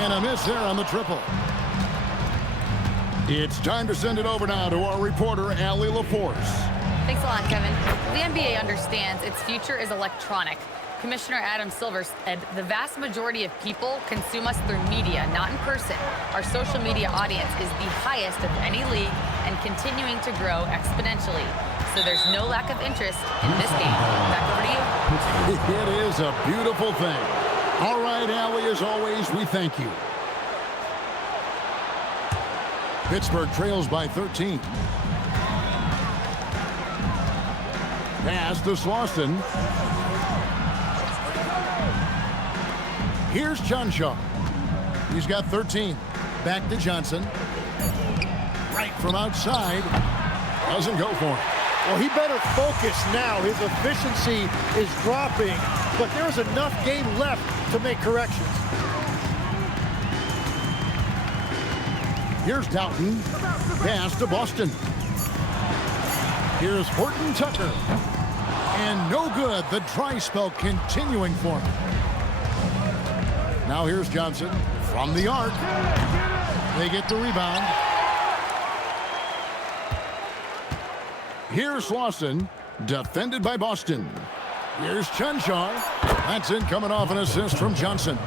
And a miss there on the triple. It's time to send it over now to our reporter, Allie LaForce. Thanks a lot, Kevin. The NBA understands its future is electronic. Commissioner Adam Silver said the vast majority of people consume us through media, not in person. Our social media audience is the highest of any league and continuing to grow exponentially. So there's no lack of interest in this game. Back over to you. It is a beautiful thing. All right, Allie, as always, we thank you. Pittsburgh trails by 13. Pass to Slauson. Here's Chancharr. He's got 13. Back to Johnson. Right from outside. Doesn't go for it. Well, he better focus now. His efficiency is dropping, but there's enough game left to make corrections. Here's Doughton. Pass to Boston. Here's Horton Tucker. And no good. The dry spell continuing for him. Now here's Johnson from the arc. They get the rebound. Here's Slauson, defended by Boston. Here's Chancharr. That's in, coming off an assist from Johnson.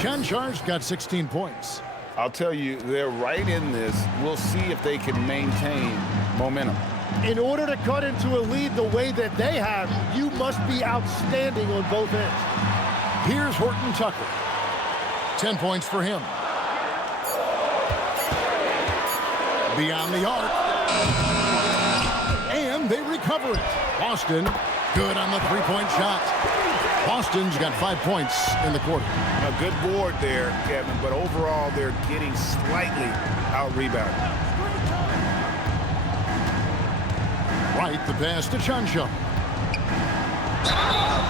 Chanchar's got 16 points. I'll tell you, they're right in this. We'll see if they can maintain momentum. In order to cut into a lead the way that they have, you must be outstanding on both ends. Here's Horton Tucker. 10 points for him. Beyond the arc. And they recover it. Boston, good on the three-point shot. Boston's got 5 points in the quarter. A good board there, Kevin, but overall they're getting slightly out-rebounded. Right, the pass to Chancharr.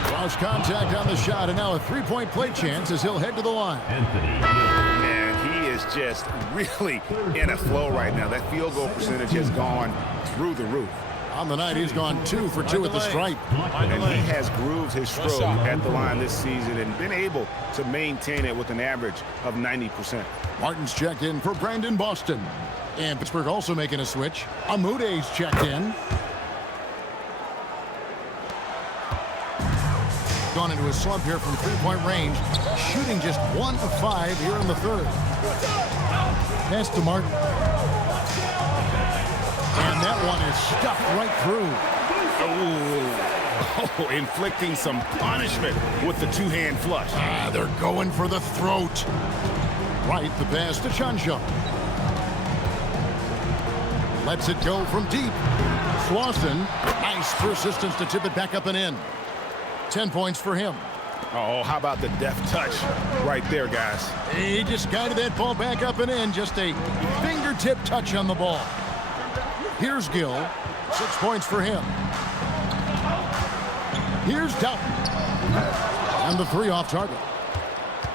Cross contact on the shot, and now a three-point play chance as he'll head to the line. Man, he is just really in a flow right now. That field goal percentage has gone through the roof. On the night, he's gone 2 for 2 at the stripe. And he has grooved his stroke at the line this season and been able to maintain it with an average of 90%. Martin's checked in for Brandon Boston. And Pittsburgh also making a switch. Amude's checked in. Gone into a slump here from three-point range. Shooting just 1 of 5 here in the third. Pass to Martin. And that one is stuffed right through. Oh, inflicting some punishment with the two-hand flush. They're going for the throat. Right, the pass to Chuncho. Lets it go from deep. Slauson, nice persistence to tip it back up and in. 10 points for him. Oh, how about the deft touch right there, guys? He just guided that ball back up and in. Just a fingertip touch on the ball. Here's Gill. 6 points for him. Here's Doughton. And the 3 off target.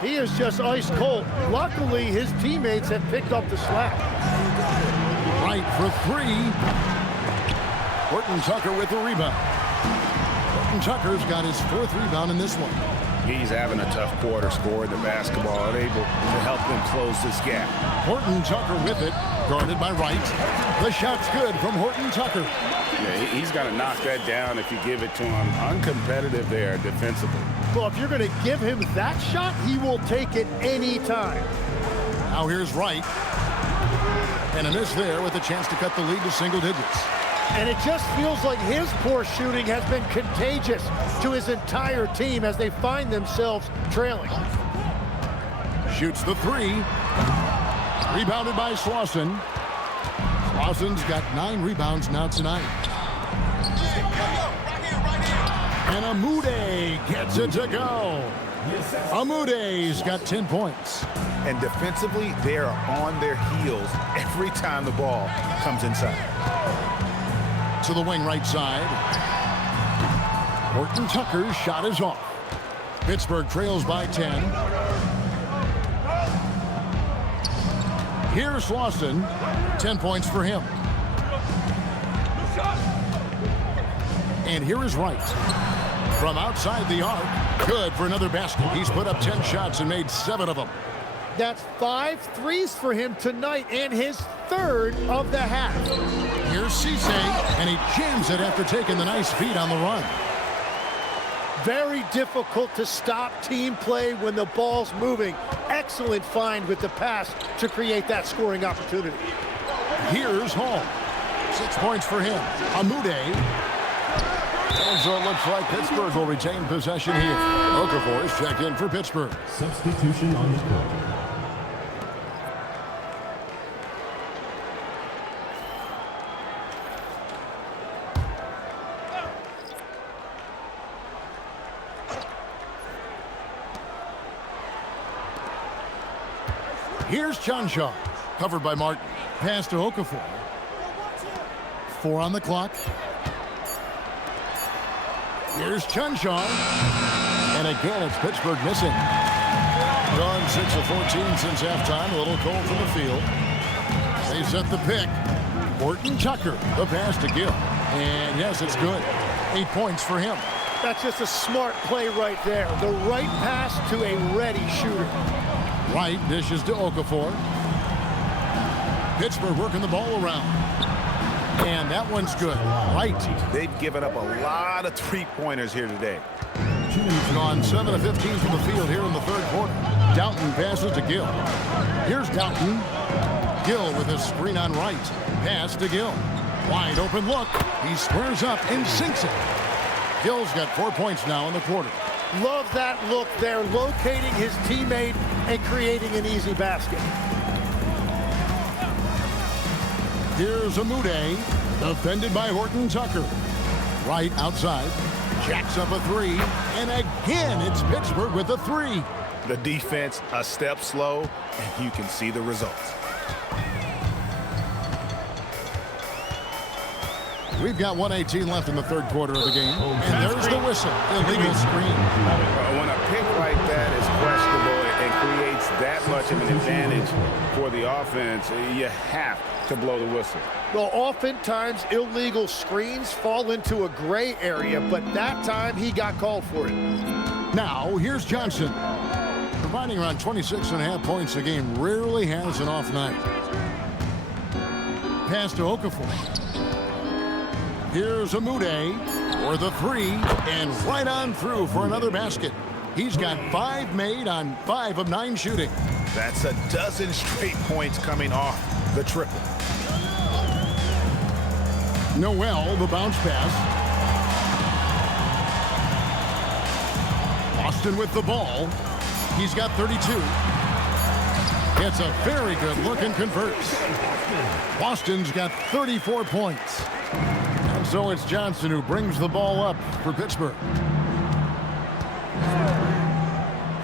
He is just ice cold. Luckily, his teammates have picked up the slack. Right for 3. Horton Tucker with the rebound. Horton Tucker's got his 4th rebound in this one. He's having a tough quarter, scoring the basketball, unable to help them close this gap. Horton Tucker with it, guarded by Wright. The shot's good from Horton Tucker. Yeah, he's got to knock that down if you give it to him. Uncompetitive there defensively. Well, if you're going to give him that shot, he will take it any time. Now here's Wright. And a miss there with a chance to cut the lead to single digits. And it just feels like his poor shooting has been contagious to his entire team as they find themselves trailing. Shoots the 3. Rebounded by Slauson. Slauson's got 9 rebounds now tonight. And Amude gets it to go. Amude's got 10 points. And defensively, they are on their heels every time the ball comes inside. To the wing right side. Horton Tucker's shot is off. Pittsburgh trails by 10. Here's Slauson. 10 points for him. And here is Wright. From outside the arc. Good for another basket. He's put up 10 shots and made 7 of them. That's 5 threes for him tonight and his 3rd of the half. Here's Cisse, and he jams it after taking the nice feed on the run. Very difficult to stop team play when the ball's moving. Excellent find with the pass to create that scoring opportunity. Here's Hall. 6 points for him. Amude. And so it looks like Pittsburgh will retain possession here. Okafor is checked in for Pittsburgh. Substitution on the court. Here's Chuncho, covered by Martin. Pass to Okafor. 4 on the clock. Here's Chuncho. And again, it's Pittsburgh missing. Gone 6 of 14 since halftime. A little cold from the field. They set the pick. Horton Tucker, the pass to Gill. And yes, it's good. 8 points for him. That's just a smart play right there. The right pass to a ready shooter. Wright dishes to Okafor. Pittsburgh working the ball around. And that one's good. Wright. They've given up a lot of three-pointers here today. Gone 7 of 15 from the field here in the 3rd quarter. Doughton passes to Gill. Here's Doughton. Gill with his screen on Wright. Pass to Gill. Wide open look. He squares up and sinks it. Gill's got 4 points now in the quarter. Love that look there, locating his teammate and creating an easy basket. Here's Amude, defended by Horton Tucker. Right outside, jacks up a 3, and again it's Pittsburgh with a 3. The defense a step slow, and you can see the results. We've got 1:18 left in the 3rd quarter of the game. And there's the whistle. Illegal screen. When a pick like that is questionable and creates that much much of an advantage for the offense, you have to blow the whistle. Well, oftentimes illegal screens fall into a gray area, but that time he got called for it. Now, here's Johnson. Providing around 26.5 points a game, rarely has an off night. Pass to Okafor. Here's Amude for the three, and right on through for another basket. He's got 5 made on 5 of 9 shooting. That's a dozen straight points coming off the triple. Noel, the bounce pass. Boston with the ball. He's got 32. It's a very good look and converts. Boston's got 34 points. And so it's Johnson who brings the ball up for Pittsburgh.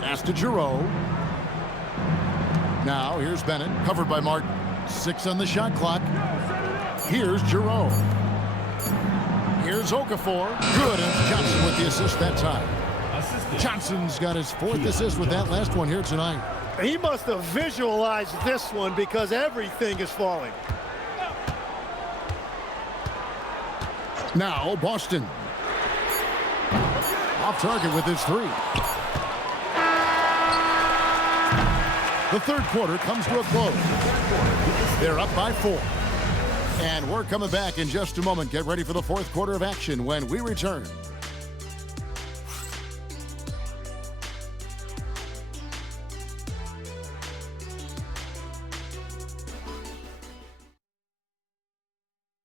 Pass to Giroux. Now here's Bennett, covered by Martin. 6 on the shot clock. Here's Giroux. Here's Okafor. Good, and Johnson with the assist that time. Johnson's got his 4th assist with that last one here tonight. He must have visualized this one because everything is falling. Now Boston. Off target with his 3. The third quarter comes to a close. They're up by 4. And we're coming back in just a moment. Get ready for the fourth quarter of action when we return.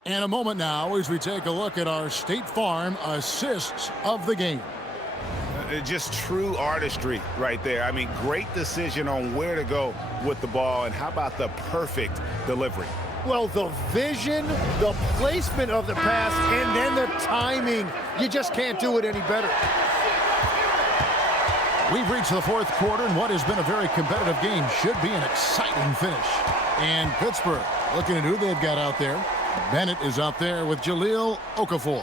And a moment now as we take a look at our State Farm assists of the game. Just true artistry right there. I mean, great decision on where to go with the ball, and how about the perfect delivery? Well, the vision, the placement of the pass, and then the timing. You just can't do it any better. We've reached the fourth quarter, and what has been a very competitive game should be an exciting finish. And Pittsburgh, looking at who they've got out there. Bennett is out there with Jahlil Okafor.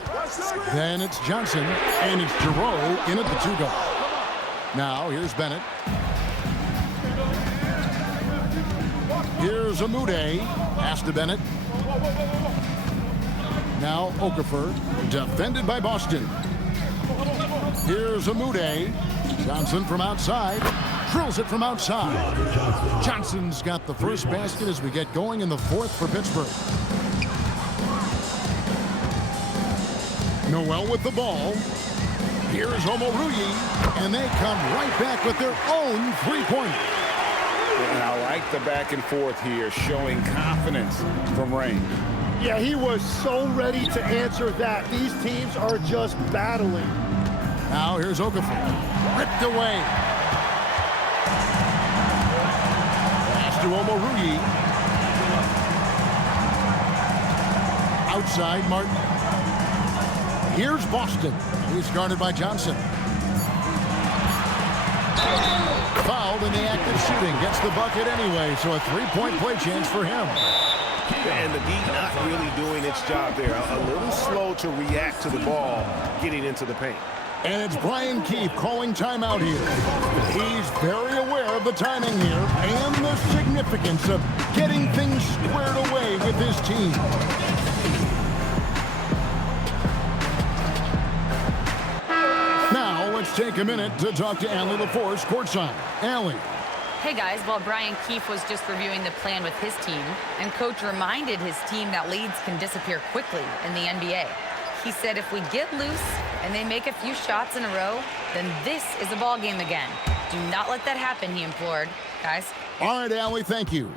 Then it's Johnson, and it's Giroux in at the 2-guard. Now, here's Bennett. Here's Amude. Pass to Bennett. Now Okafor, defended by Boston. Here's Amude. Johnson from outside. Drills it from outside. Johnson's got the first basket as we get going in the fourth for Pittsburgh. Noel with the ball. Here's Omoruyi, and they come right back with their own 3-point. And I like the back and forth here, showing confidence from range. Yeah, he was so ready to answer that. These teams are just battling. Now here's Okafor. Ripped away. Pass to Omoruyi. Outside, Martin. Here's Boston. He's guarded by Johnson. Fouled in the act of shooting. Gets the bucket anyway, so a 3-point play chance for him. And the D not really doing its job there. A little slow to react to the ball getting into the paint. And it's Brian Keefe calling timeout here. He's very aware of the timing here and the significance of getting things squared away with his team. Now let's take a minute to talk to Allie LaForce courtside. Allie. Hey guys, well, Brian Keefe was just reviewing the plan with his team, and coach reminded his team that leads can disappear quickly in the NBA. He said if we get loose and they make a few shots in a row, then this is a ball game again. Do not let that happen, he implored. Guys. All right, Allie, thank you.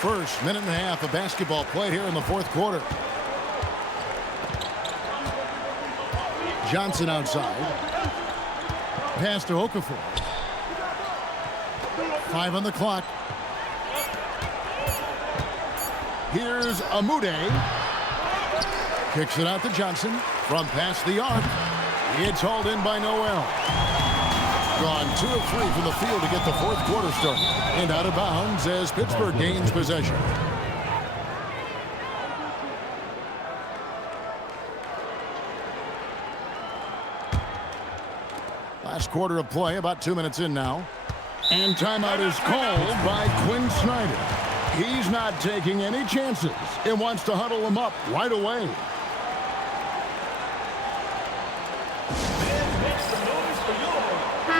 First minute and a half of basketball played here in the fourth quarter. Johnson outside. Pass to Okafor. 5 on the clock. Here's Amude. Kicks it out to Johnson from past the arc. It's hauled in by Noel. Gone 2 of 3 from the field to get the fourth quarter started. And out of bounds as Pittsburgh gains possession. Last quarter of play, about 2 minutes in now. And timeout is called by Quinn Snyder. He's not taking any chances and wants to huddle them up right away.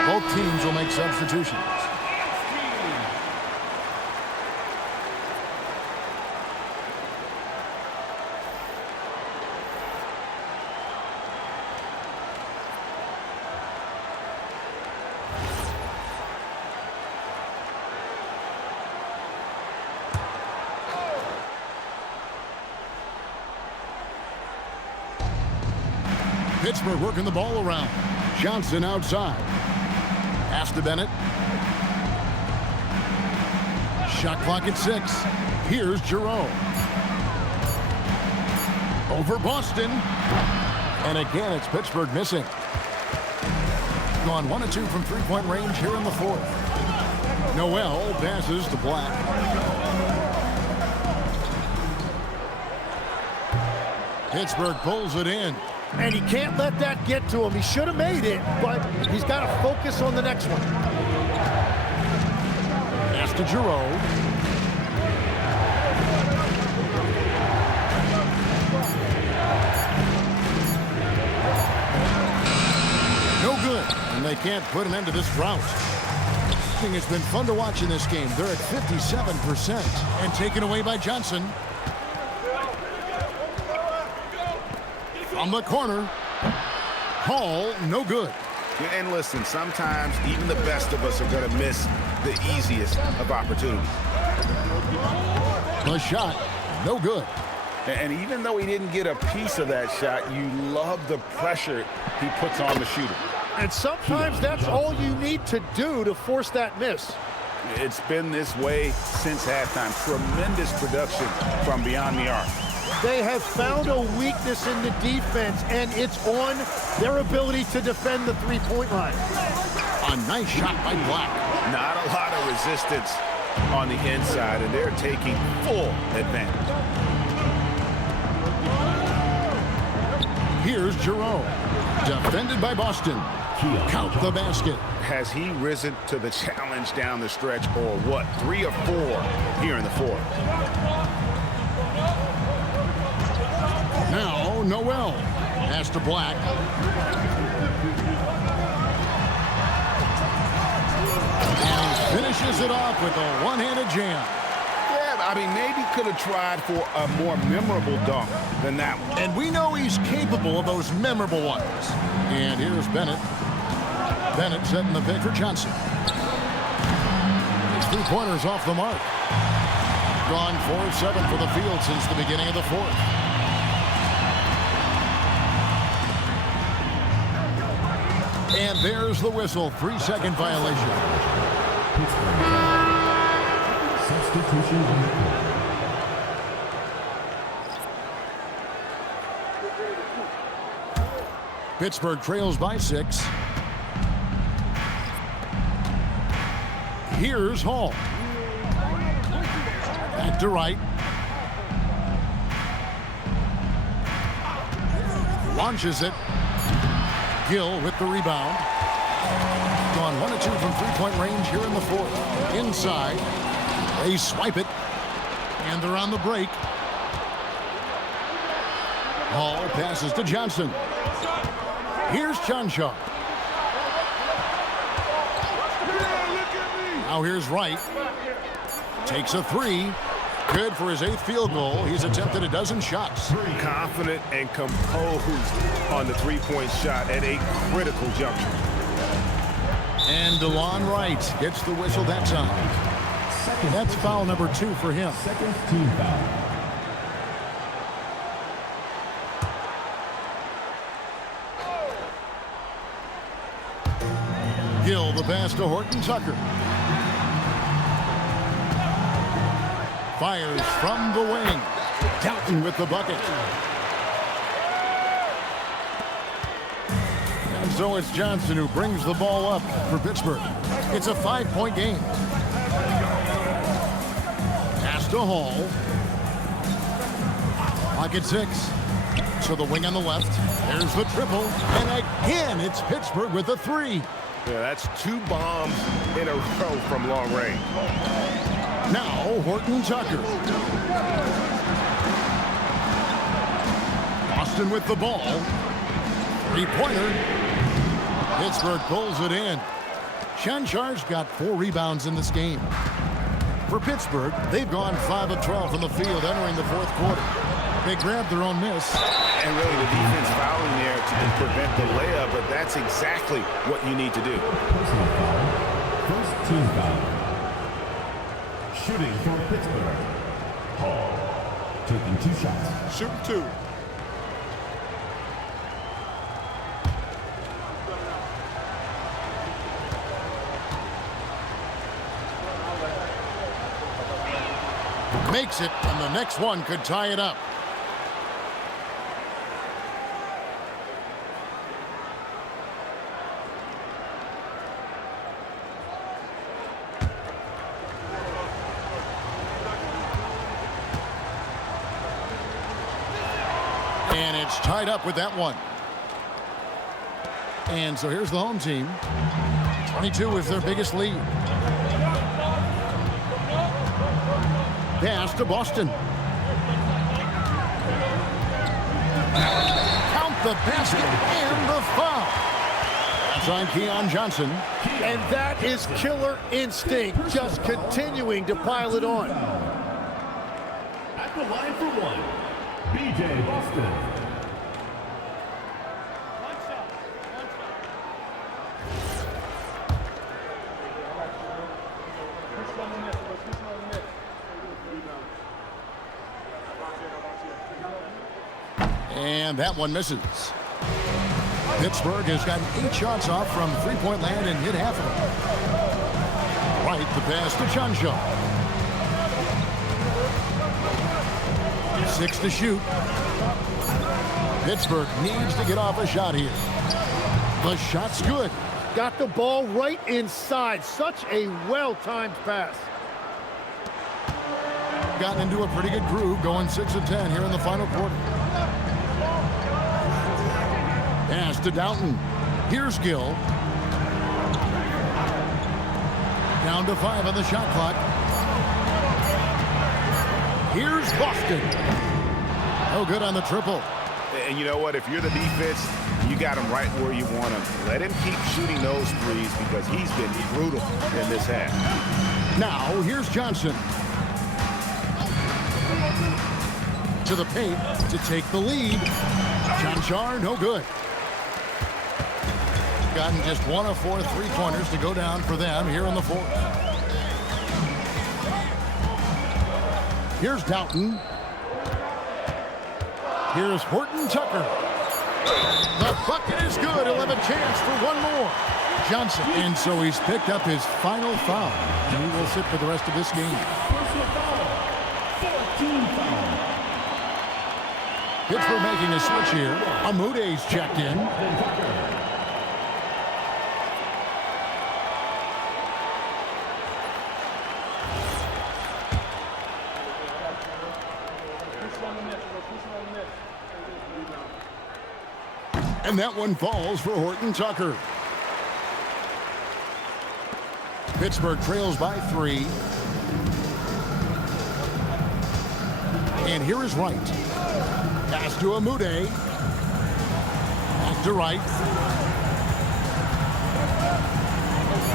Both teams will make substitutions. Pittsburgh working the ball around. Johnson outside. Pass to Bennett. Shot clock at 6. Here's Giroux. Over Boston. And again, it's Pittsburgh missing. Gone 1 of 2 from three-point range here in the fourth. Noel passes to Black. Pittsburgh pulls it in. And he can't let that get to him. He should have made it, but he's got to focus on the next one. Pass to Giroux. No good. And they can't put an end to this drought. It's been fun to watch in this game. They're at 57% and taken away by Johnson. On the corner, Hall, no good. And listen, sometimes even the best of us are going to miss the easiest of opportunities. The shot, no good. And even though he didn't get a piece of that shot, you love the pressure he puts on the shooter. And sometimes that's all you need to do to force that miss. It's been this way since halftime. Tremendous production from beyond the arc. They have found a weakness in the defense, and it's on their ability to defend the three-point line. A nice shot by Black. Not a lot of resistance on the inside, and they're taking full advantage. Here's Giroux. Defended by Boston. Count the basket. Has he risen to the challenge down the stretch, or what? 3 of 4 here in the fourth. Now, Noel. Pass to Black. And he finishes it off with a one-handed jam. Yeah, I mean, maybe could have tried for a more memorable dunk than that one. And we know he's capable of those memorable ones. And here's Bennett. Bennett setting the pick for Johnson. His three-pointers off the mark. Gone 4 of 7 for the field since the beginning of the fourth. And there's the whistle. 3-second violation. Substitution on the court. Pittsburgh trails by 6. Here's Hall. Back to right. Launches it. Gill with the rebound. Gone 1 of 2 from three-point range here in the fourth. Inside. They swipe it. And they're on the break. Hall passes to Johnson. Here's Chanshaw. Now here's Wright. Takes a 3. Good for his 8th field goal. He's attempted a dozen shots. Confident and composed on the three-point shot at a critical juncture. And DeLon Wright gets the whistle that time. That's foul number 2 for him. Second team foul. Gill the pass to Horton Tucker. Fires from the wing. Dalton with the bucket. And so it's Johnson who brings the ball up for Pittsburgh. It's a 5-point game. Pass to Hall. Clock at 6. to the wing on the left. There's the triple. And again, it's Pittsburgh with the 3. Yeah, that's 2 bombs in a row from long range. Now, Horton Tucker. Boston with the ball. 3-pointer. Pittsburgh pulls it in. Shanchar's got 4 rebounds in this game. For Pittsburgh, they've gone 5 of 12 from the field entering the 4th quarter. They grabbed their own miss. And really the defense fouling there to prevent the layup, but that's exactly what you need to do. Personal foul. First team foul. Shooting for Pittsburgh. Hall. Taking 2 shots. Shooting 2. Makes it, and the next one could tie it up. And it's tied up with that one. And so here's the home team. 22 is their biggest lead. Pass to Boston. Count the basket and the foul. That's on Keon Johnson. And that is killer instinct, just continuing to pile it on. At the line for 1, B.J. Boston. And that one misses. Pittsburgh has gotten 8 shots off from 3-point land and hit half of them. Right, the pass to Chancho. 6 to shoot. Pittsburgh needs to get off a shot here. The shot's good. Got the ball right inside. Such a well-timed pass. Gotten into a pretty good groove, going 6 of 10 here in the final quarter. Pass to Doughton. Here's Gill. Down to 5 on the shot clock. Here's Boston. No good on the triple. And you know what? If you're the defense, you got him right where you want him. Let him keep shooting those threes because he's been brutal in this half. Now, here's Johnson. To the paint to take the lead. Chanchar, no good. Gotten just 1 of 4 3-pointers to go down for them here in the 4th. Here's Doughton. Here's Horton Tucker. The bucket is good. He'll have a chance for one more. Johnson. And so he's picked up his final foul. And he will sit for the rest of this game. Personal foul. 14 foul. Pittsburgh making a switch here. Amude's checked in. And that one falls for Horton Tucker. Pittsburgh trails by 3. And here is Wright. Pass to Amude. Pass to Wright.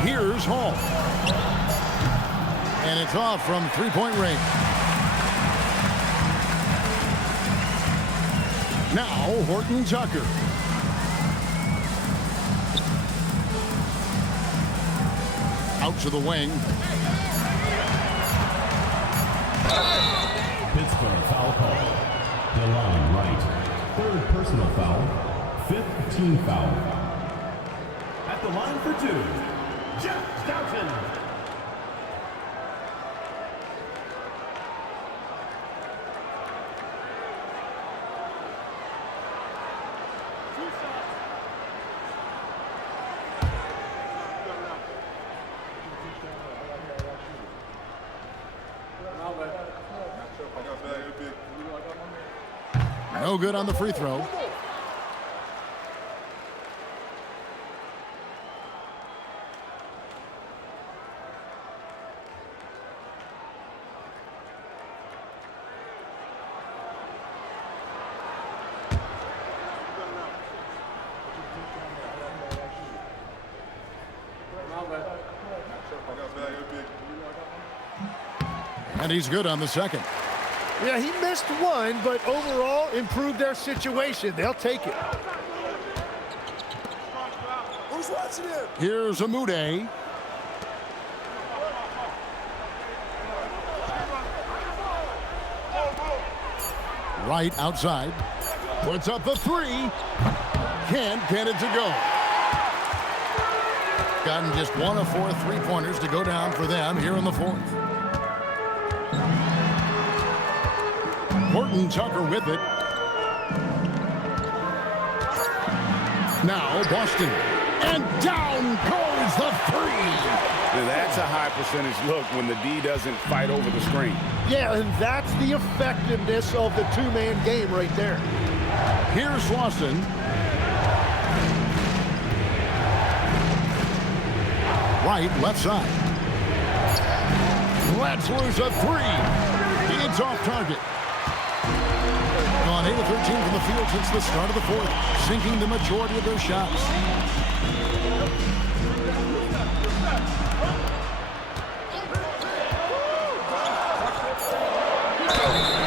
Here's Hall. And it's off from 3-point range. Now Horton Tucker. Out to the wing. Pittsburgh foul call. DeLon Wright. 3rd personal foul. 5th team foul. At the line for 2, Jeff Doughton. No good on the free throw. And he's good on the second. Yeah, he missed one, but overall improved their situation. They'll take it. Who's watching him? Here's Amude. Right outside. Puts up the three. Can't get it to go. Gotten just 1 of 4 3-pointers to go down for them here in the fourth. Horton Tucker with it. Now Boston. And down goes the three. Now that's a high percentage look when the D doesn't fight over the screen. Yeah, and that's the effectiveness of the two-man game right there. Here's Lawson. Right, left side. Let's lose a three. It's off target. Gone 8 of 13 from the field since the start of the fourth, sinking the majority of their shots.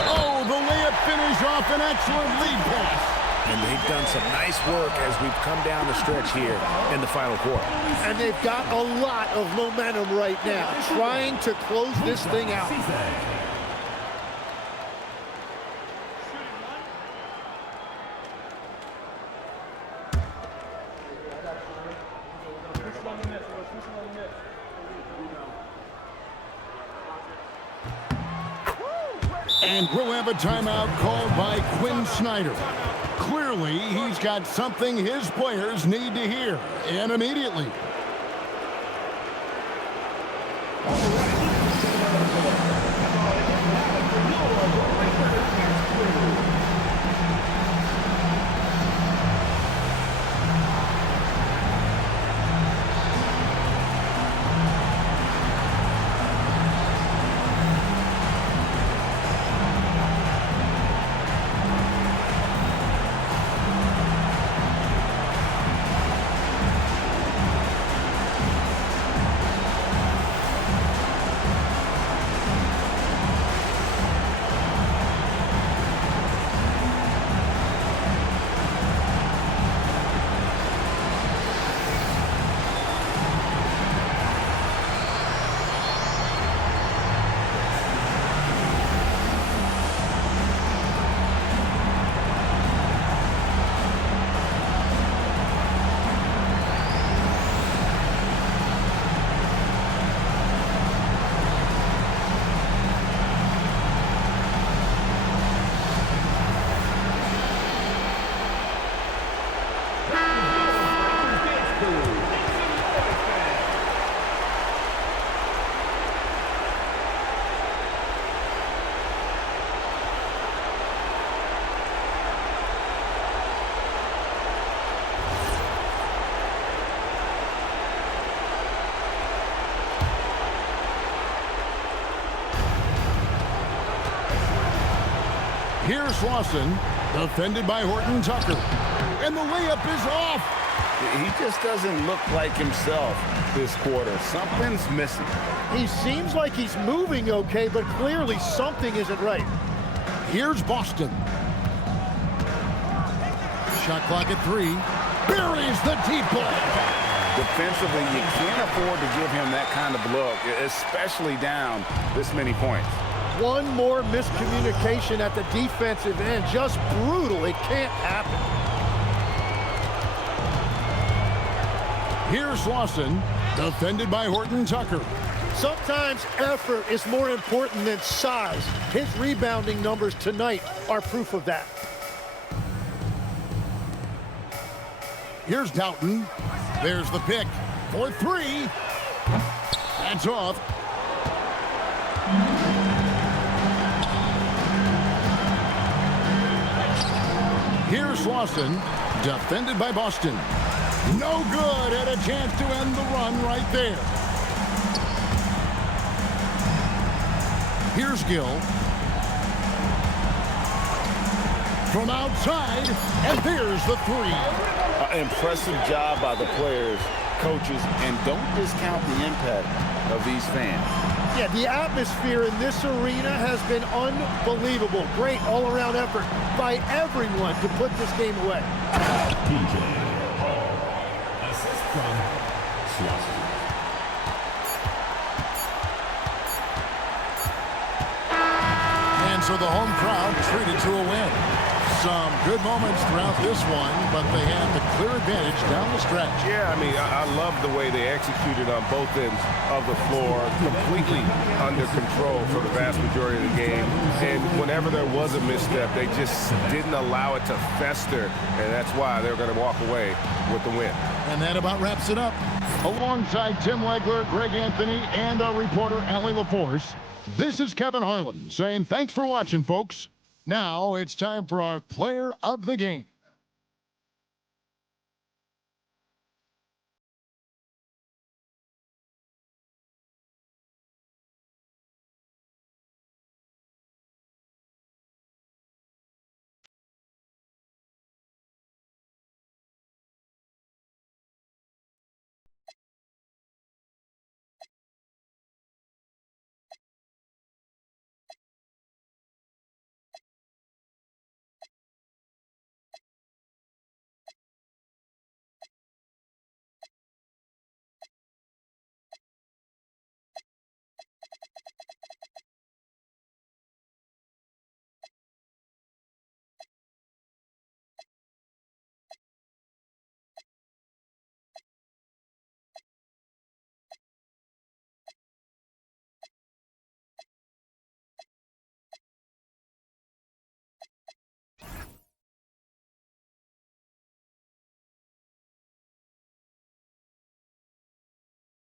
Oh, the layup finish off an excellent lead pass. And they've done some nice work as we've come down the stretch here in the final quarter. And they've got a lot of momentum right now, trying to close this thing out. And we'll have a timeout called by Quinn Snyder. Clearly, he's got something his players need to hear, and immediately. Here's Lawson, defended by Horton Tucker. And the layup is off. He just doesn't look like himself this quarter. Something's missing. He seems like he's moving okay, but clearly something isn't right. Here's Boston. Shot clock at 3. Buries the deep ball. Defensively, you can't afford to give him that kind of look, especially down this many points. One more miscommunication at the defensive end. Just brutal. It can't happen. Here's Lawson, defended by Horton Tucker. Sometimes effort is more important than size. His rebounding numbers tonight are proof of that. Here's Doughton. There's the pick for 3. That's off. Here's Lawson, defended by Boston. No good, and a chance to end the run right there. Here's Gill. From outside, and there's the three. Impressive job by the players, coaches, and don't discount the impact of these fans. Yeah, the atmosphere in this arena has been unbelievable. Great all-around effort by everyone to put this game away. PJ Hall. Assist from Swanson. And so the home crowd treated to a win. Some good moments throughout this one, but they had the clear advantage down the stretch. Yeah, I mean, I love the way they executed on both ends of the floor, completely under control for the vast majority of the game. And whenever there was a misstep, they just didn't allow it to fester, and that's why they're going to walk away with the win. And that about wraps it up. Alongside Tim Legler, Greg Anthony, and our reporter, Allie LaForce, this is Kevin Harlan saying thanks for watching, folks. Now it's time for our player of the game.